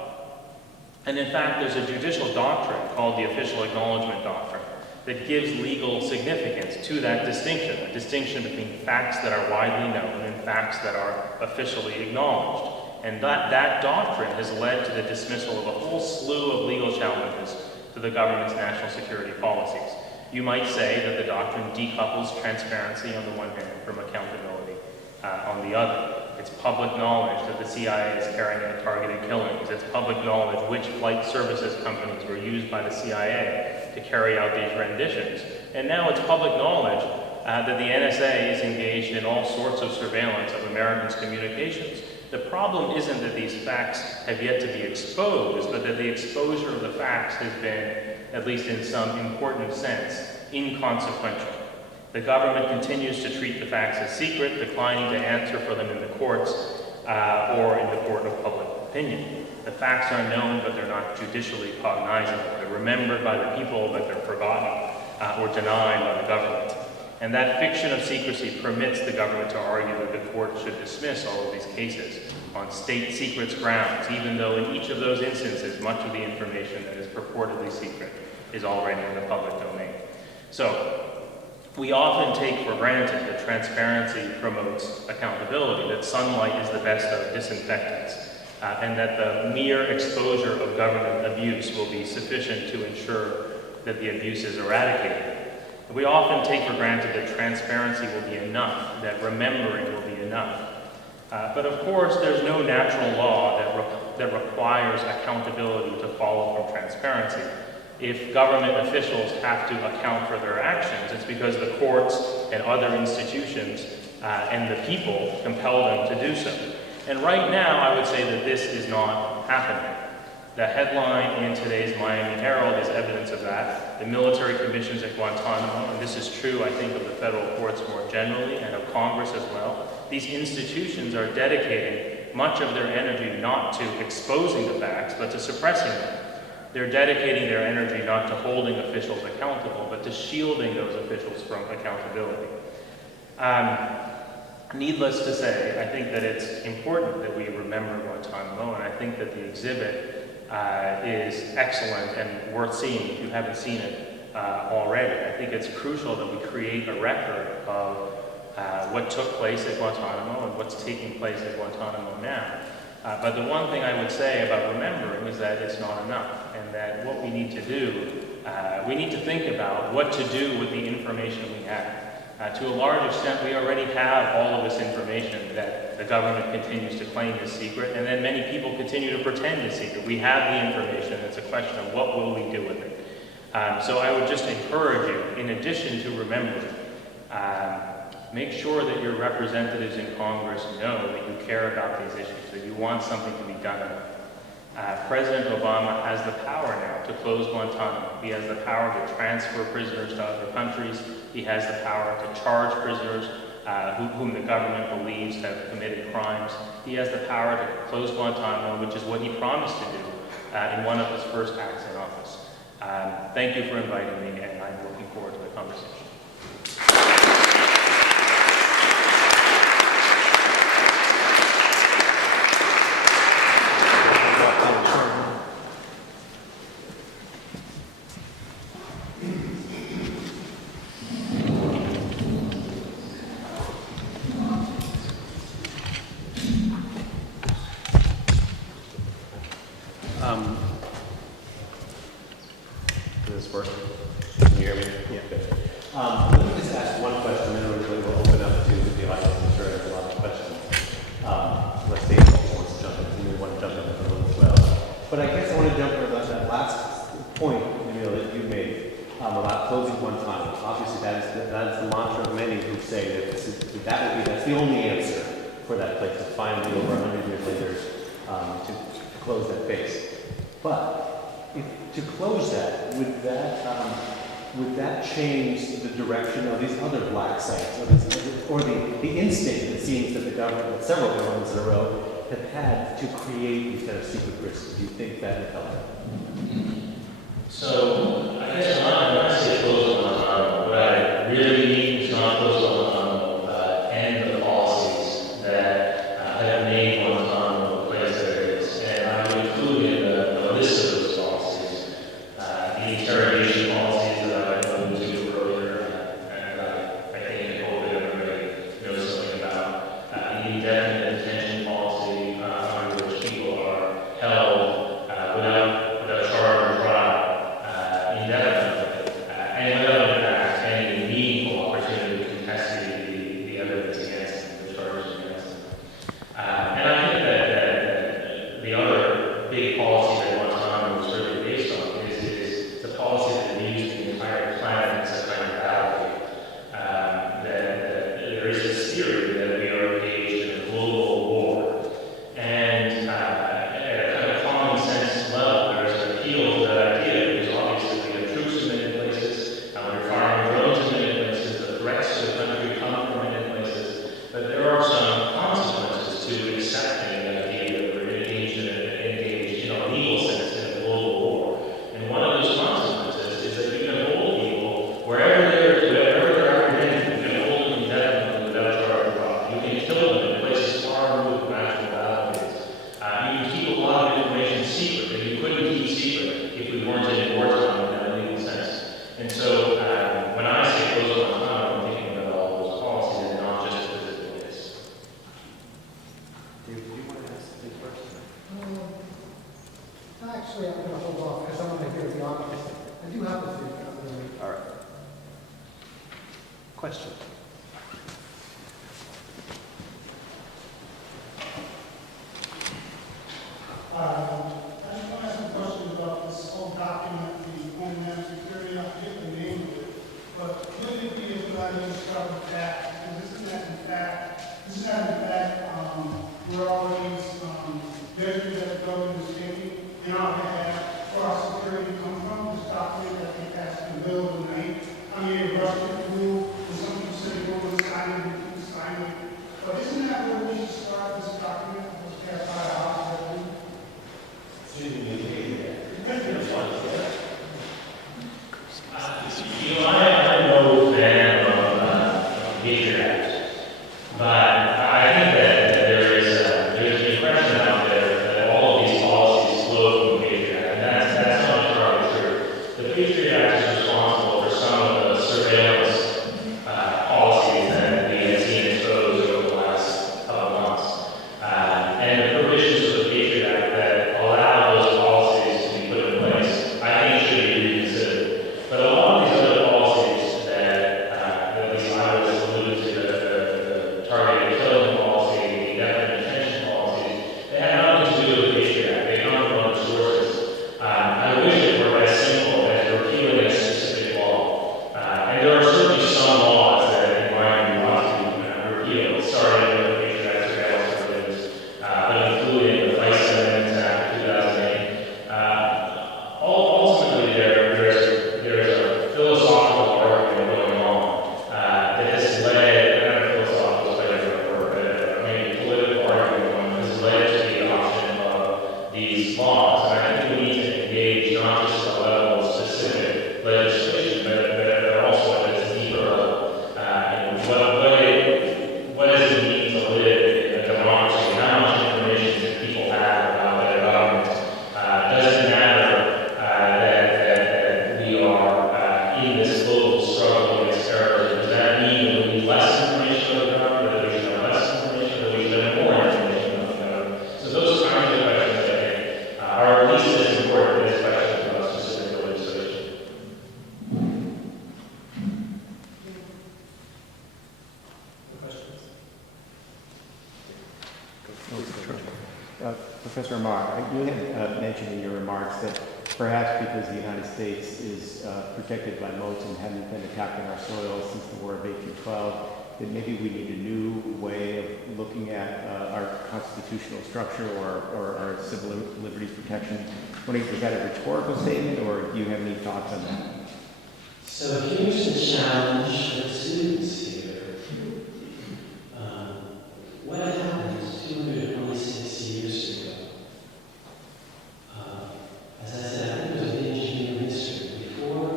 And in fact, there's a judicial doctrine called the official acknowledgement doctrine that gives legal significance to that distinction, a distinction between facts that are widely known and facts that are officially acknowledged. And that doctrine has led to the dismissal of a whole slew of legal challenges to the government's national security policies. You might say that the doctrine decouples transparency on the one hand from accountability on the other. It's public knowledge that the CIA is carrying out targeted killings. It's public knowledge which flight services companies were used by the CIA to carry out these renditions. And now it's public knowledge that the NSA is engaged in all sorts of surveillance of Americans' communications. The problem isn't that these facts have yet to be exposed, but that the exposure of the facts has been, at least in some important sense, inconsequential. The government continues to treat the facts as secret, declining to answer for them in the courts or in the court of public opinion. The facts are known, but they're not judicially cognizable. They're remembered by the people, but they're forgotten or denied by the government. And that fiction of secrecy permits the government to argue that the court should dismiss all of these cases on state secrets grounds, even though in each of those instances, much of the information that is purportedly secret is already in the public domain. So, we often take for granted that transparency promotes accountability, that sunlight is the best of disinfectants, and that the mere exposure of government abuse will be sufficient to ensure that the abuse is eradicated. We often take for granted that transparency will be enough, that remembering will be enough. But of course, there's no natural law that requires accountability to follow from transparency. If government officials have to account for their actions, it's because the courts and other institutions and the people compel them to do so. And right now, I would say that this is not happening. The headline in today's Miami Herald is evidence of that. The military commissions at Guantanamo, and this is true, I think, of the federal courts more generally and of Congress as well. These institutions are dedicating much of their energy not to exposing the facts, but to suppressing them. They're dedicating their energy not to holding officials accountable, but to shielding those officials from accountability. Needless to say, I think that it's important that we remember Guantanamo, and I think that the exhibit is excellent and worth seeing if you haven't seen it already. I think it's crucial that we create a record of what took place at Guantanamo and what's taking place at Guantanamo now. But the one thing I would say about remembering is that it's not enough, and that what we need to do, we need to think about what to do with the information we have. To a large extent, we already have all of this information that the government continues to claim is secret, and then many people continue to pretend is secret. We have the information. It's a question of what will we do with it. So I would just encourage you, in addition to remembering, make sure that your representatives in Congress know that you care about these issues, that you want something to be done about it. President Obama has the power now to close Guantanamo. He has the power to transfer prisoners to other countries. He has the power to charge prisoners whom the government believes have committed crimes. He has the power to close Guantanamo, which is what he promised to do in one of his first acts in office. Thank you for inviting me, and I'm looking forward to the conversation. This first. Can you hear me? Yeah, good. Let me just ask one question, and then we'll open up to the audience. I'm sure there's a lot of questions. Let's see if anyone wants to jump in. You may want to jump in the room as well. But I guess I want to jump in on that last point, Jameel, that you made about closing Guantanamo. Obviously, that is the mantra of many who say that that's the only answer for that place, to finally, over 100 years later, to close that base. But to close that, would that change the direction of these other black sites, or the instinct that seems that the government, that several governments in a row, have had to create these kind of secret risks? Do you think that would help? So, I guess when I say close Guantanamo, what I really mean if we weren't in wartime, that would make sense. And so when I say close Guantanamo, I'm thinking about all those policies and not just the physical base. David, do you want to ask the question? Actually, I'm going to hold off because I'm going to hear the audience. I do have a few, but I'm going to All right. Question. I just want to ask a question about this whole document, the Homeland Security. I forget the name of it, but would it be a good idea to start with that? Because isn't that in fact where all these measures that the government is taking in our behalf for our security come from? This document that they passed in the middle of the night. I mean, it rushed it through, and some people said they were signing it, and people sign it. But isn't that where we should start this document that was passed by the House? I'm no fan of Patriot Act, but I think that there's an impression out there that all of these policies flow from the Patriot Act, and that's not entirely true. The Patriot Act is responsible for some of the surveillance policies that we have seen exposed over the last couple of months, and the provisions of the Patriot Act that allow those policies to be put in place, I think should be reconsidered. But a lot of these other policies that at least I was alluded to, the targeted killing policy, the indefinite detention policies, they have nothing to do with the Patriot Act. They come from other sources. I wish it were as simple as repealing a specific law. And there are certainly some laws that in my view ought to repeal, starting with the Patriot Act surveillance provisions, but including the Vice Amendments Act of 2008. Ultimately, there's a philosophical argument going on that has led, not a philosophical but maybe political argument going on, has led to the adoption of these laws. And I think we need to engage not just at the level of specific legislation, but also at this deeper level. What does it mean to live in a democracy? How much information do people have about their government? Does it matter that we are in this global struggle against terrorism? Does that mean that we need less information about the government, that we should have less information, that we should have more information about the government? So those kinds of questions, I think, are at least as important as questions about specific legislation. Professor Amar, you had mentioned in your remarks that perhaps because the United States is protected by moats and hadn't been attacked on our soil since the War of 1812, that maybe we need a new way of looking at our constitutional structure or our civil liberties protection. Is that a rhetorical statement, or do you have any thoughts on that? So here's the challenge for the students here. What happened 226 years ago? As I said, I think it was an engineering history. Before,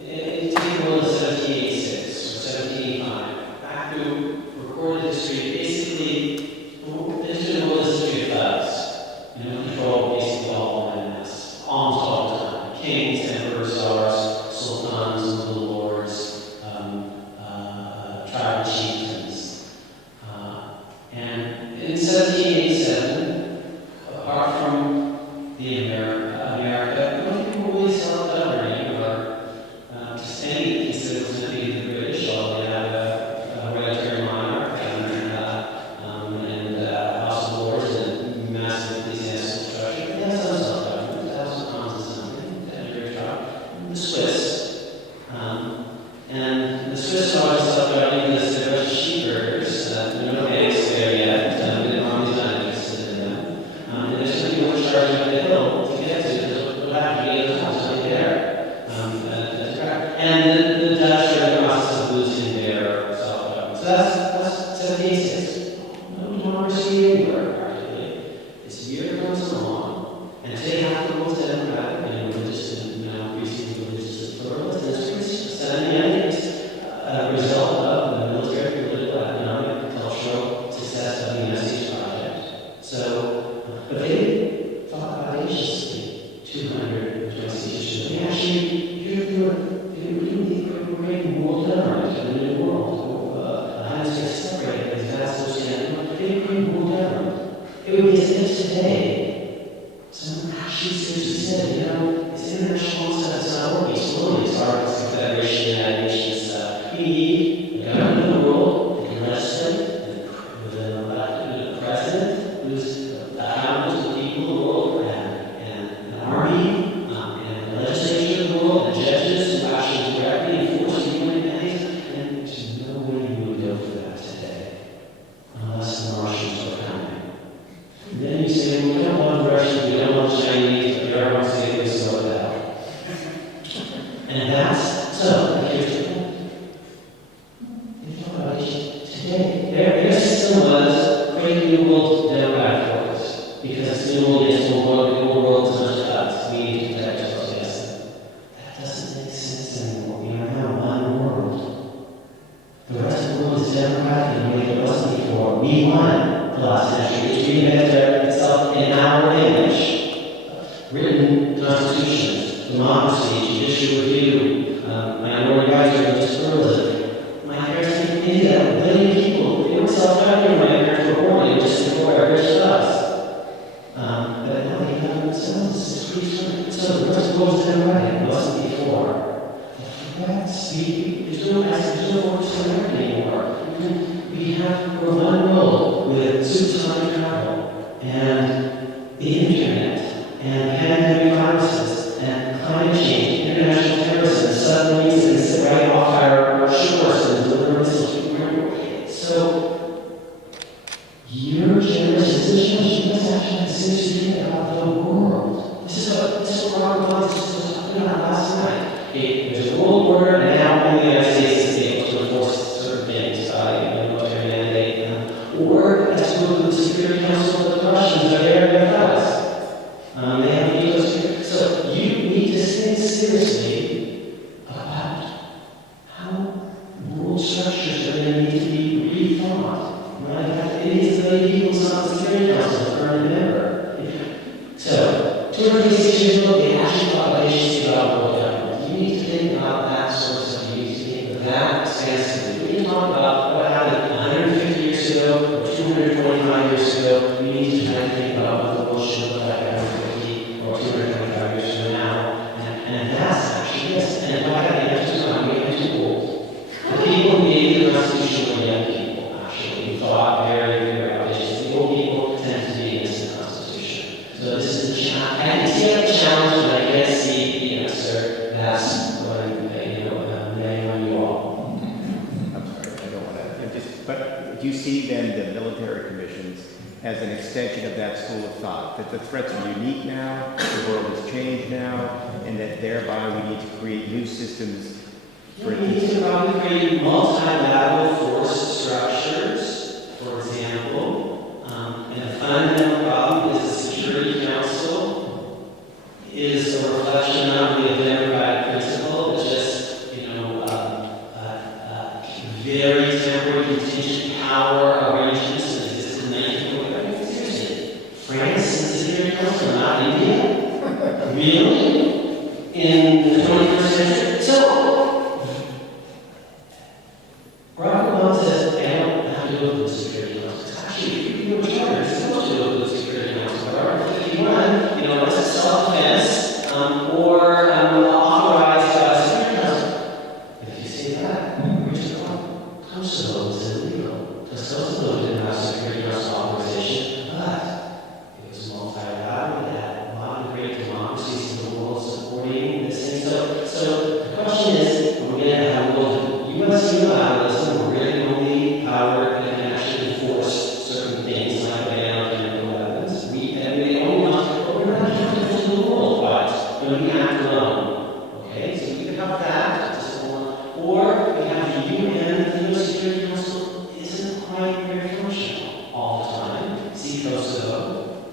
it's either one of 1786 or 1785. Back to recorded history, basically, the history of the world is history of thugs. Control basically all the mass, almost all the time. Kings, emperors, czars, sultans, little lords, tribal chieftains. And in 1787, apart from the America, people really self-governing or just any piece that was going to be the British, although they had a hereditary monarch and House of Lords and massive ecclesiastical structure. They had some self-government, they had some cons and something, they had a great job. you know, it's international law that's not working slowly as far as the Federation of the United Nations. We need a government of the world that can legislate with a president who's accountable to the people of the world, and an army, and a legislature of the world, and judges who actually directly enforce the UN mandate. And there's no way you would go for that today unless the Martians were coming. And then you say, well, we don't want the Russians, we don't want the Chinese, but the other ones say this slow it down. And that's so. Here's the point. If you talk about it today, their system was create new world democratic forces because the new world is more world, the whole world is much about. We need to protect ourselves against them. That doesn't make sense anymore. We are now one world. The rest of the world is democratic in a way that it wasn't before. We won the last century. It's reinvented itself in our image. Written constitutions, democracy, judicial review, minority rights, religious pluralism. My parents came to India, 1 billion people. They were self-governing when my parents were born. They were just before everybody us. But now they govern themselves. It's pretty different. So the rest of the world is democratic. It wasn't before. There's no more to America anymore. We're one world with supersonic travel and the internet and pandemic viruses and climate change, international terrorism, submarines that sit right off our shores and deliver missiles. So, your generation, you guys actually have to seriously think about the world. This is what our bodies was talking about last night. There's a world order, and now only the United States is able to enforce certain things by military mandate. Or as well as the Security Council of the Russians are there to us. They have vetoes. So you need to think seriously about how world structures are going to need to be rethought. Right? It needs to be people on the Security Council for a member. So 256 years ago, they actually thought about issues about world government. You need to think about that source of views. You think of that extensively. We can talk about what happened 150 years ago or 225 years ago. We need to try to think about what the world should look like 150 or 225 years from now. And that's actually this. And why I answer is I'm way too old. The people who made the Constitution were young people, actually, who thought very, very ambitious. The old people tend to be against the Constitution. So this is the challenge. I can see the challenge, but I can't see the answer. That's what I'm laying on you all. I'm sorry, I don't want to, but do you see then the military commissions as an extension of that school of thought, that the threats are unique now, the world has changed now, and that thereby we need to create new systems for We need to probably create multilateral force structures, for example, and the fundamental problem is the Security Council is a reflection not only of democratic principle, but just, very temporary contingent power arrangements that existed in 1945. Seriously, France and the Security Council, not India? Really? In the 21st century? So, Robert Obama says, I don't have to go to the Security Council. Actually, if you go to China, you're supposed to go to the Security Council. Article 51, it's a self-defense or authorized by the Security Council. If you say that, where's the problem? Kosovo is illegal. Because Kosovo didn't have Security Council authorization, but it was multilateral. It had a lot of great democracies in the world supporting this thing. So the question is, we're going to have a world of U.S. unilateralism, where we're the only power that can actually enforce certain things like ban on chemical weapons. And we only want, but we're not accountable to the world, but we act alone. Okay, so we can have that, or we have the UN, the U.S. Security Council isn't quite very functional all the time. See Kosovo.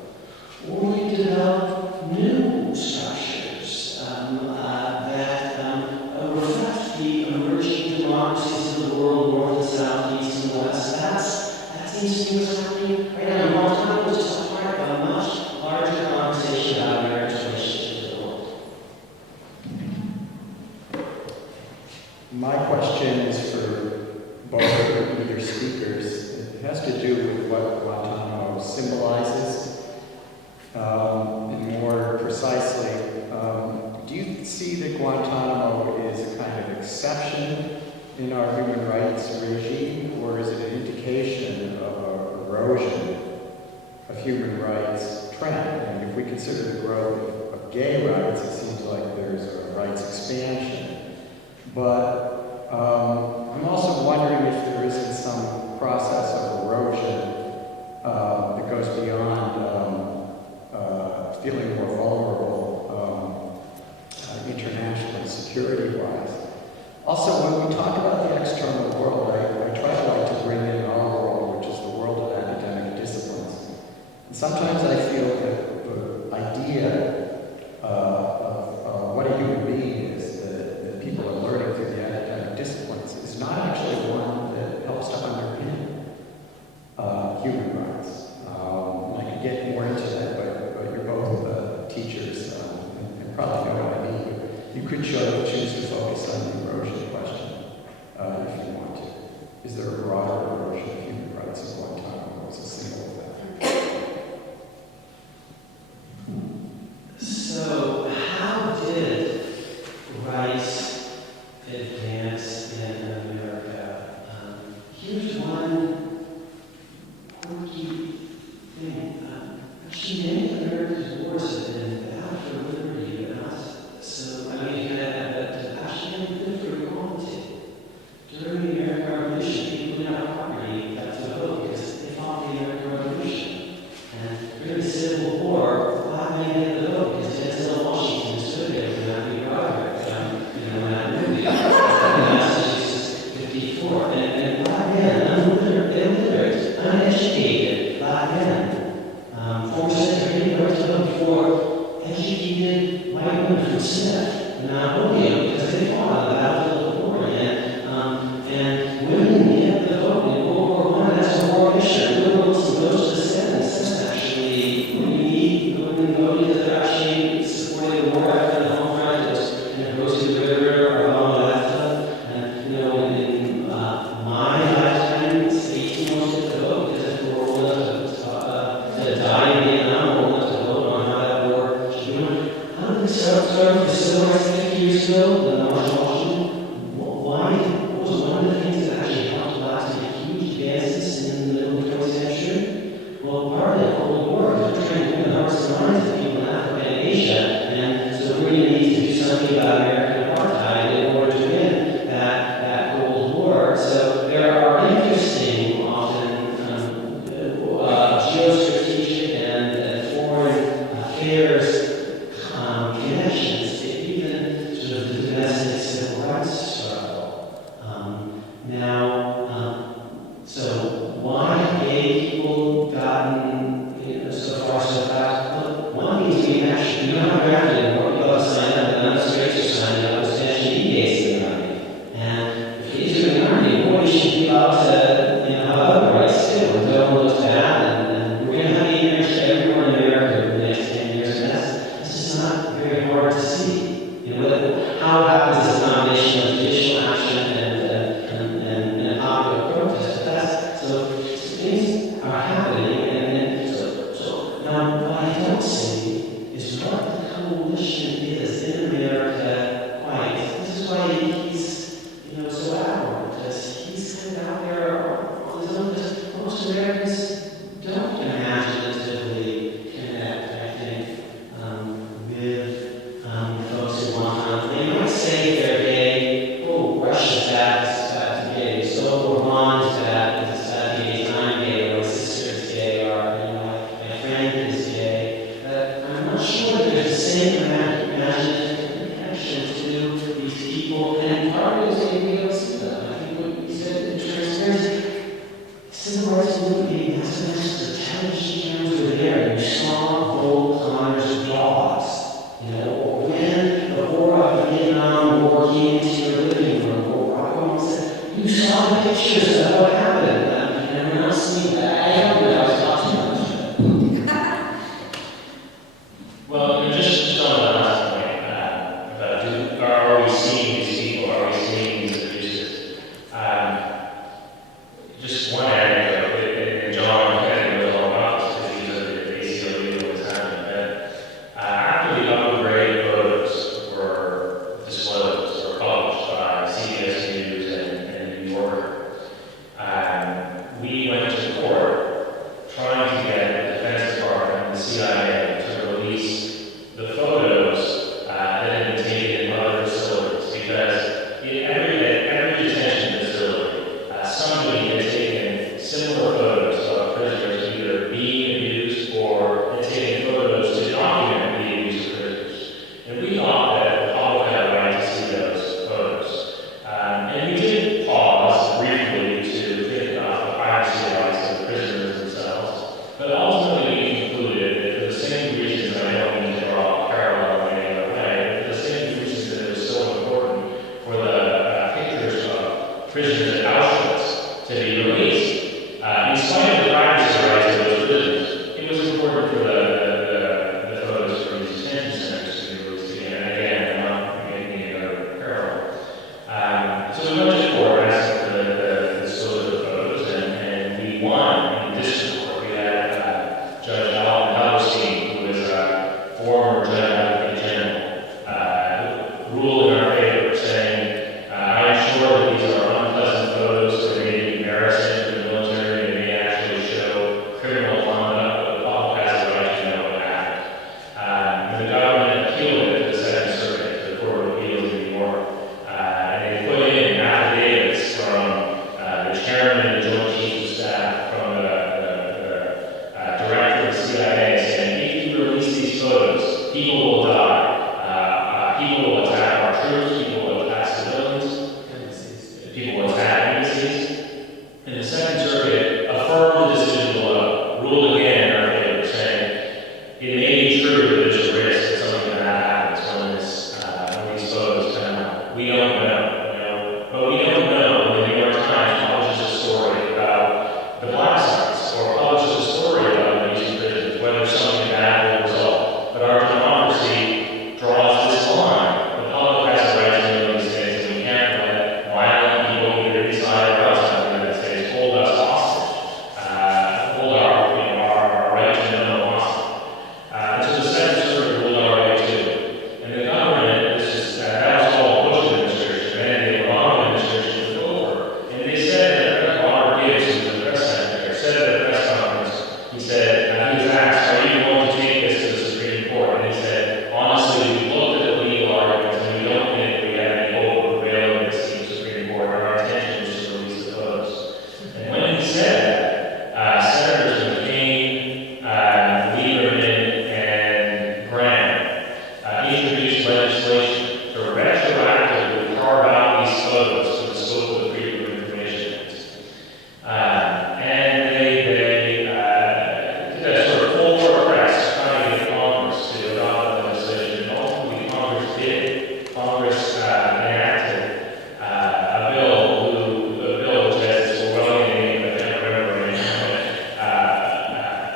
Or we develop new structures that reflect the emerging democracies of the world, north and south, east and west. That seems to be what's happening right now. Guantanamo is just a part of a much larger conversation about America's relationship to the world. My question is for both of your speakers. It has to do with what Guantanamo symbolizes. And more precisely, in our human rights regime, or is it an indication of an erosion of human rights trend? And if we consider the growth of gay rights, it seems like there's a rights expansion. But I'm also wondering if there isn't some process of erosion that goes beyond feeling more vulnerable internationally, security-wise. Also, when we talk about the external world, I try to bring in our world, which is the world of academic disciplines. And sometimes I feel that the idea of what a human being is, that people are learning through the academic disciplines, is not actually one that helps to underpin human rights. And I could get more into that, but you're both teachers and probably know what I mean. But you could choose to focus on the erosion question if you want to. Is there a broader erosion of human rights in Guantanamo, or is it a single event? So, how did rights advance in America? Here's one quirky thing. Actually, many of America's wars have been battle for liberty, but not so. I mean, but actually been for equality. During the American Revolution, people didn't have property got to vote because they fought the American Revolution. And during the Civil War, black men had the vote because Denzel Washington stood there with Matthew Broderick, in that movie, in Massachusetts 54. And black men, illiterate, uneducated black men, former Senator North to vote for educated white women from Smith, not William, because they fought on the battlefield of Oregon. And women get the vote in World War I. That's a war issue. Liberals and goes to the Senate and says, actually, we need women voting because they're actually supporting the war after the home front, and it goes to the river or along the left. And, in my lifetime, it's 18 months to vote because if we're old enough to die in Vietnam, we're old enough to vote on how that war should be run. How did this start with the civil rights 50 years ago, the March of Washington? Why? What was one of the things that actually helped blacks make huge advances in the middle of the 20th century? Well, part of the Cold War was trying to win the hearts and minds of people in Africa and Asia, and so we're going to need to do something about American apartheid in order to win that Cold War. So there are interesting, often geostrategic and foreign affairs connections to even sort of the domestic civil rights struggle. So why have gay people gotten so far so fast? Well, one thing is we actually, not drafted, more people have signed up than other states are signing up, essentially be gays in the Army. And if gays are in the Army, more we should be allowed to have other rights too. And no one looks bad, and we're going to have the interest of everyone in America over the next 10 years, and that's just not very hard to see. How happens this combination of judicial action and popular protest? So things are happening, and so now what I don't see is what the coalition is in America quite. This is why he's so admirable, because he's kind of out there on his own, because most Americans don't imaginatively connect, I think, with folks who want to. They might say they're gay. Oh, Russia's bad, it's bad to gay. So Iran is bad, it's bad to gay. I'm gay, or my sister is gay, or my friend is gay. But I'm not sure that there's the same imaginative connection to these people. And part of it is maybe we don't see them. I think what you said in transparency, civil rights movement has been just the television cameras were there, and you saw gold Connor's jaws. Or when the horror of the Vietnam War came into your living room, or Rocco said, you saw the pictures of what happened, and we're not seeing that. I don't know, I was talking about Well, just on the last point, about are we seeing these people, are we seeing these abuses? Just one anecdote, and John kind of knows all about this because he was at the ACLU when this happened, but after the upper grade photos were disclosed or published by CBS News and prisoners at Auschwitz to be released. In spite of the privacy rights of those prisoners, it was important for the photos from these detention centers to be released again. And again, I'm not making another parallel. So we went to court and asked for the disclosure of the photos, and we won in the district court. We had Judge Akhil, who was a former Judge Advocate General, ruled in our favor, saying, I am sure that these are unpleasant photos, they may be embarrassing to the military, they may actually show criminal conduct, but the public has the right to know what happened. And the government appealed it to the Second Circuit, to the Court of Appeals in New York. And they put in affidavits from the chairman of the Joint Chiefs of Staff, from the director of the CIA, saying, if you release these photos, people will die. People will attack our troops, people will attack civilians, people will attack embassies. And the Second Circuit affirmed the decision below, ruled again in our favor, saying it may be true that there's a risk that something like that happens when these photos come out. We don't know, but we don't know when the New York Times publishes a story about the Black Sites or publishes a story about the Eastern prisons, whether something bad will result. But our democracy draws this line. The public has the right to know these things, and we can't let violent people either inside or outside the United States hold us hostage, hold our right to know hostage. And so the Second Circuit ruled our way too. And the government, that was all Bush administration, and the Obama administration took over. And they said that Amar Gibbs, who was the press secretary, said at a press conference, he said, he was asked, are you going to take this to the Supreme Court? And he said, honestly, we looked at the legal arguments and we don't think we have any hope of prevailing this to the Supreme Court, and our intention was to release the photos. And when he said that, Senators McCain, Lieberman, and Graham introduced legislation to retroactively carve out these photos from the scope of the Freedom of Information Act. And they did a sort of full court press trying to get Congress to adopt the legislation. And ultimately, Congress did. Congress enacted a bill which has this Orwellian name that I can't remember right now,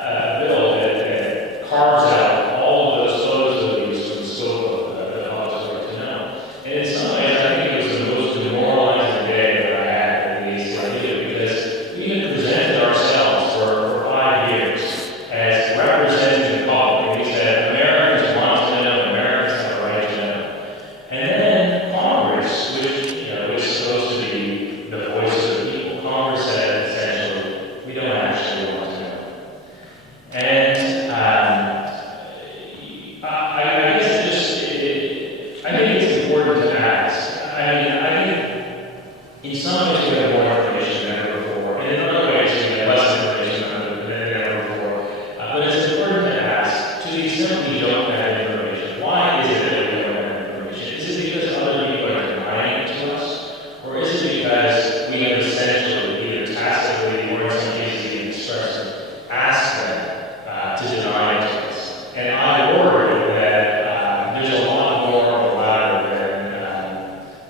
a bill that carves out all of those photos that we use from the scope of the public's right to know. And in some ways, I think it was the most demoralizing day that I had at the ACLU, because we had presented ourselves for 5 years as representing the public. And we said, Americans want to know, Americans have a right to know. And then Congress, which is supposed to be the voice of the people, Congress said essentially, we don't actually want to know. And I guess I think it's important to ask. I think in some ways we have more information than ever before, and in other ways we have less information than ever before. But it's important to ask, to the extent we don't have information, why is it that we don't have information? Is it because other people are denying it to us? Or is it because we have essentially, either tacitly or in some cases even expressly, asked them to deny it to us? And I worry that there's a lot more of the latter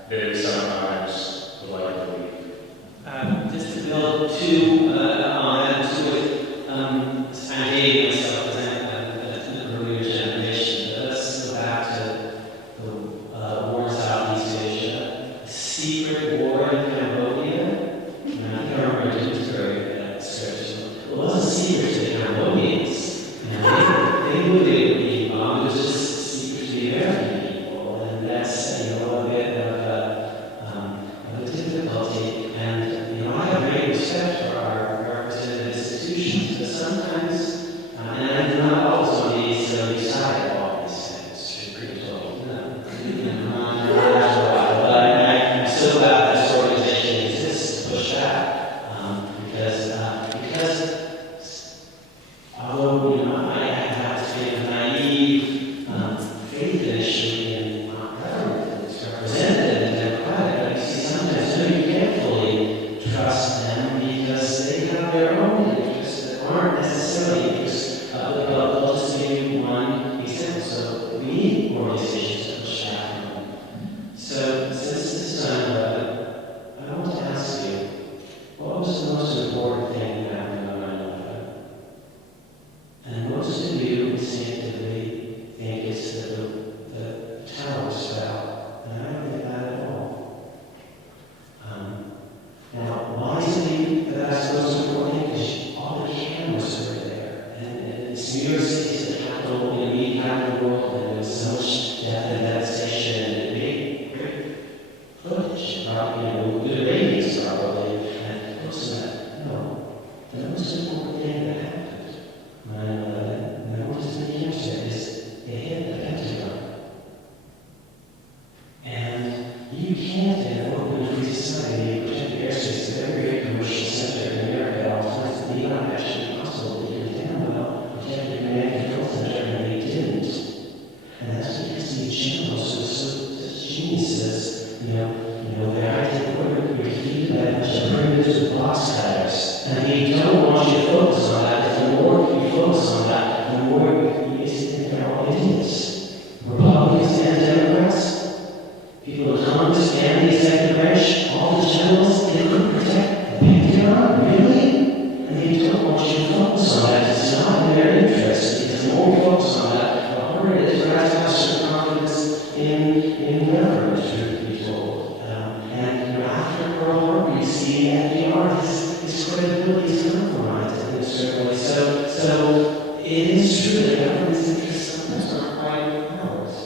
than we sometimes would like to believe. you can't in an open free society protect the airspace of every great commercial center in America at all times. It may not actually be possible to get damn well protect the command control center, and they didn't. And that's because the generals were such geniuses, their high-tech equipment were defeated by a bunch of primitives with box cutters. And they don't want you to focus on that, because the more you focus on that, the more you think they're all idiots. Republicans and Democrats, people of Congress and the executive branch, all the generals, they couldn't protect the Pentagon, really? And they don't want you to focus on that. It's not in their interest, because the more we focus on that, the harder it is for us to have certain confidence in government, truth be told. And after Pearl Harbor, you see FDR, his credibility is compromised in a certain way. So it is true that government's interests sometimes aren't quite ours.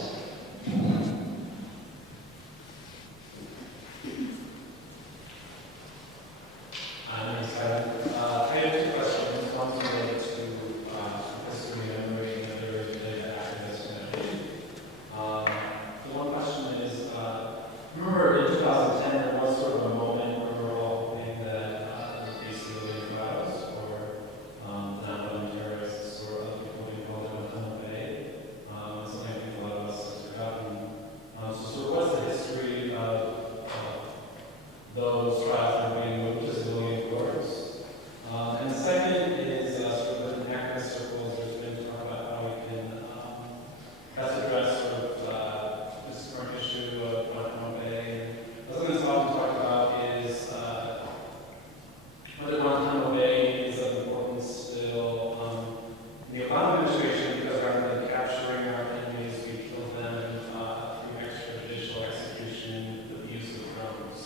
I'm excited. I have two questions. One's related to history and memory, and the other is related to activism and education. The one question is, remember in 2010 there was sort of a moment where we were all hoping that there would be civilian trials for the non-violent terrorists or other people involved in Guantanamo Bay. Something I think a lot of us have forgotten. So what's the history of those trials that are being moved to civilian courts? And the second is sort of in activist circles, there's been talk about how we can best address sort of this current issue of Guantanamo Bay. Something that's often talked about is whether Guantanamo Bay is of importance still. The Obama administration, because rather than capturing our enemies, we killed them through extrajudicial execution with the use of drones.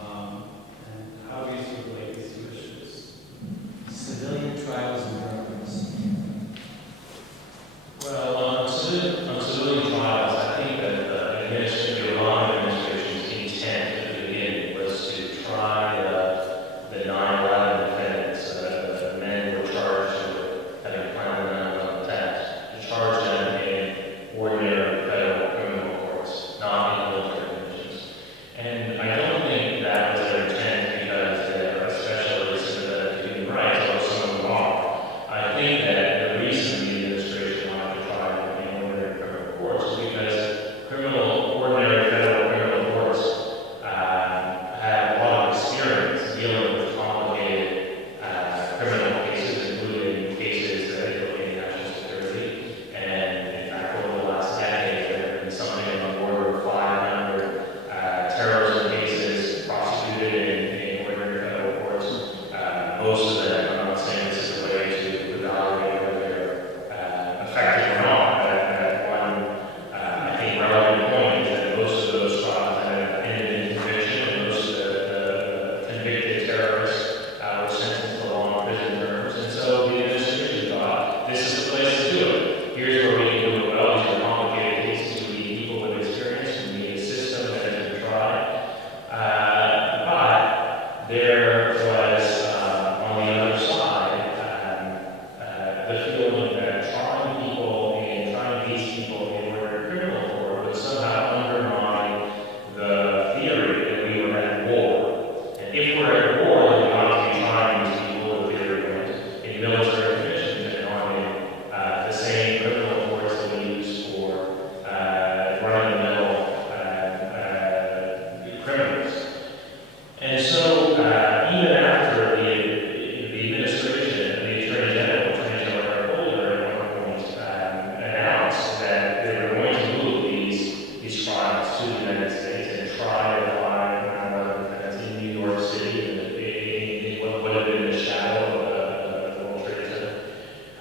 And how do you sort of relate these two issues? Civilian trials and drones. Well, on civilian trials, I think that the Obama administration's intent at the beginning was to try the 9/11 defendants, the men who were charged with having planned the 9/11 attacks, to charge them in ordinary federal criminal courts, not in military commissions. And I don't think that was their intent because they're especially sympathetic to human rights, although some of them are. I think that the reason the administration wanted to try them in ordinary criminal courts is because ordinary federal criminal courts have a lot of experience dealing with complicated criminal cases, including cases that implicate national security. And in fact, over the last decade, there have been something on the order of 500 terrorism cases prosecuted in ordinary federal courts. Most of them, I'm not saying this is a way to evaluate whether they're effective or not, but one, I think, relevant point is that most of those trials have ended in conviction, and most of the convicted terrorists were sentenced to long prison terms. And so the administration thought, this is the place to do it. Here's where we can do it well. These are complicated cases. We need people with experience. We need a system that has been tried. But there was, on the other side, the feeling that trying these people in ordinary criminal court would somehow undermine the theory that we were at war. And if we're at war, then we ought to be trying these people, the theory went, in military commissions and not in the same criminal courts that we use for run-of-the-mill criminals. And so, even after the administration, the Attorney General, Holder, at one point announced that they were going to move these trials to the United States and try the 9/11 defendants in New York City, in what would have been the shadow of the World Trade Center.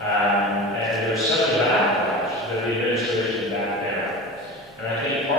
And there was such a backlash that the administration backed down. And I think part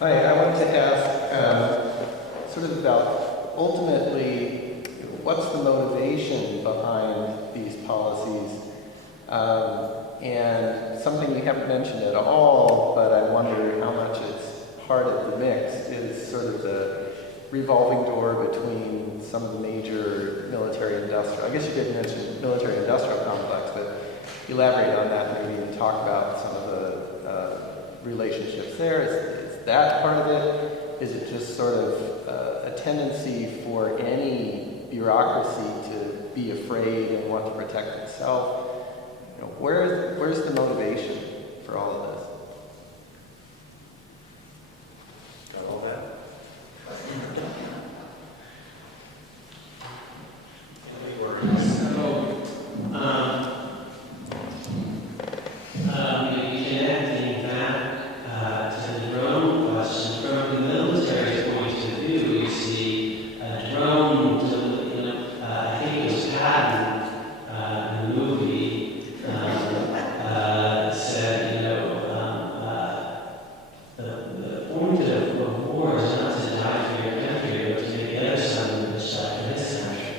Hi, I wanted to ask sort of about ultimately what's the motivation behind these policies? And something you haven't mentioned at all, but I wonder how much it's part of the mix, is sort of the revolving door between some of the major military-industrial, I guess you did mention military-industrial complex, but elaborate on that maybe and talk about some of the relationships there. Is that part of it? Is it just sort of a tendency for any bureaucracy to be afraid and want to protect itself? You know, where's the motivation for all of this? Got all that? Connecting back to the drone question, from the military's point of view, you see a drone, I think it was Patton in the movie, said, the point of war is not to die for your country, but to make the other son of the shot for his country.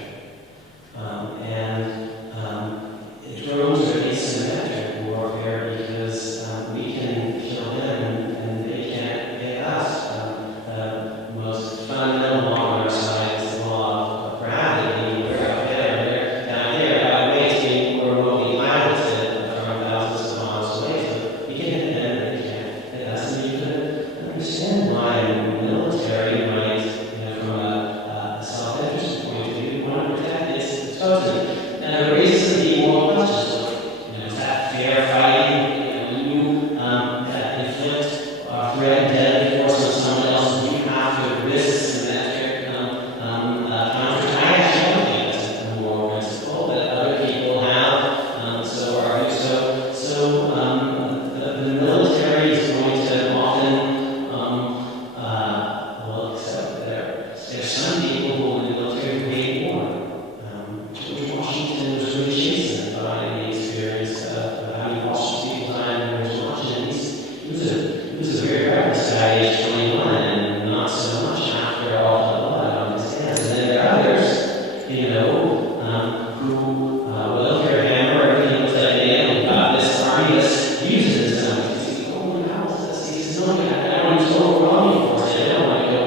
Drones are asymmetric warfare because we can kill them and they can't hit us. The most fundamental law on our side is the law of gravity. We're out there, down there, outweighing or remotely piloted from thousands of miles away. So we can hit them, they can't hit us. And you can understand why the military might, from a self-interest point of view, want to protect its country. And it raises the moral questions. Is that fair fighting? When you inflict red deadly force on someone else, do you have to risk symmetric counterattack? I actually don't think that's a moral principle that other people have, so are you. So the military is going to often, well, except there's some people who in the military who hate war. George Washington was really chastened by the experience of having watched people time when he was watching. He was a very reckless guy at age 21, and not so much after all the blood on his hands. And then there are others, who will hear Hammer, he looks like Yale, got this army that's uses his own. He says, oh, what else is this? He says, no, I want to go wrong for it. I don't want to go.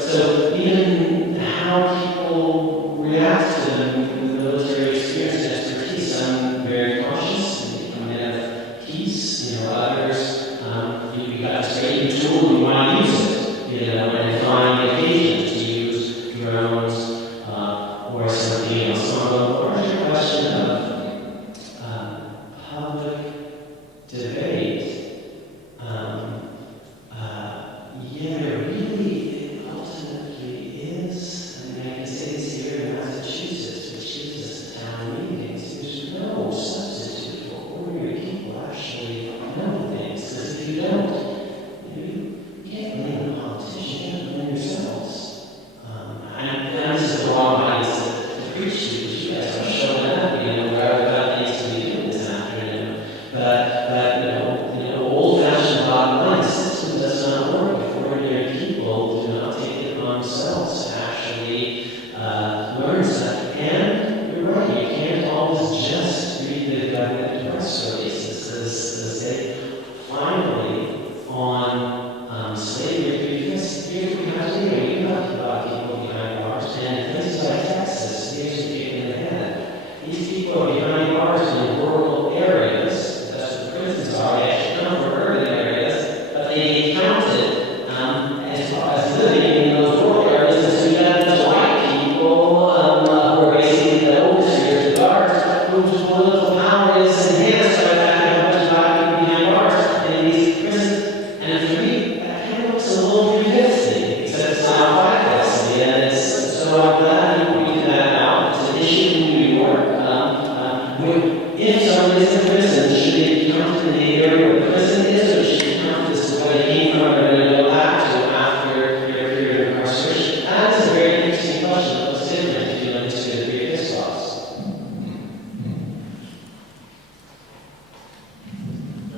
So even how people react to the military experience and expertise, I'm very cautious. And come in of peace, others, you got this great new tool and you want to use it, and find occasions to use drones or something else. On the larger question of public debate, there really ultimately is. I mean, I can say this here in Massachusetts, which is the town meetings. There's no substitute for ordinary people actually know things. Because if you don't, you can't blame the politician, you can't blame yourselves. And this is the wrong audience to preach to, because you guys are showing up, where I've got things to be doing this afternoon. But old-fashioned bottom line system does not work if ordinary people do not take it upon themselves to actually learn stuff. And you're right, you can't always just read the government press releases as they finally on slavery. Because here's what we have to do. You have a lot of people behind bars, and in places like Texas, here's the kick in the head. These people are behind bars in rural areas. That's what the prisons are. They actually come from urban areas, but they counted as living in those rural areas. And so you got those white people who are basically the overseers, the guards, whose political power is enhanced by the fact that a bunch of black people behind bars in these prisons. And for me, that kind of looks a little convincing, except it's not quite this. And so I'm glad you pointed that out. It's an issue in New York. If someone is in prison, should they be counted in the area where the prison is, or should they count this as where they came from and then go back to after their period of incarceration? That is a very interesting question. It looks different if you look into the previous laws.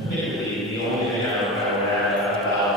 The only thing I would add about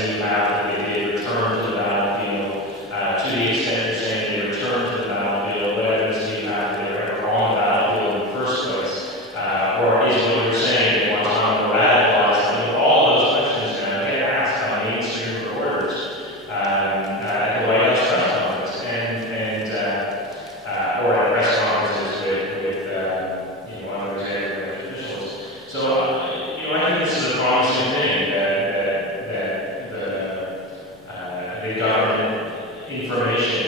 evidence you have that they did return to the battlefield, to the extent you're saying they returned to the battlefield, what evidence do you have that they were ever on the battlefield in the first place? Or is what you're saying that Guantanamo radicalized? I mean, all those questions get asked by mainstream reporters at the White House press conference or at press conferences with other executive officials. So, I think this is a promising thing that the government information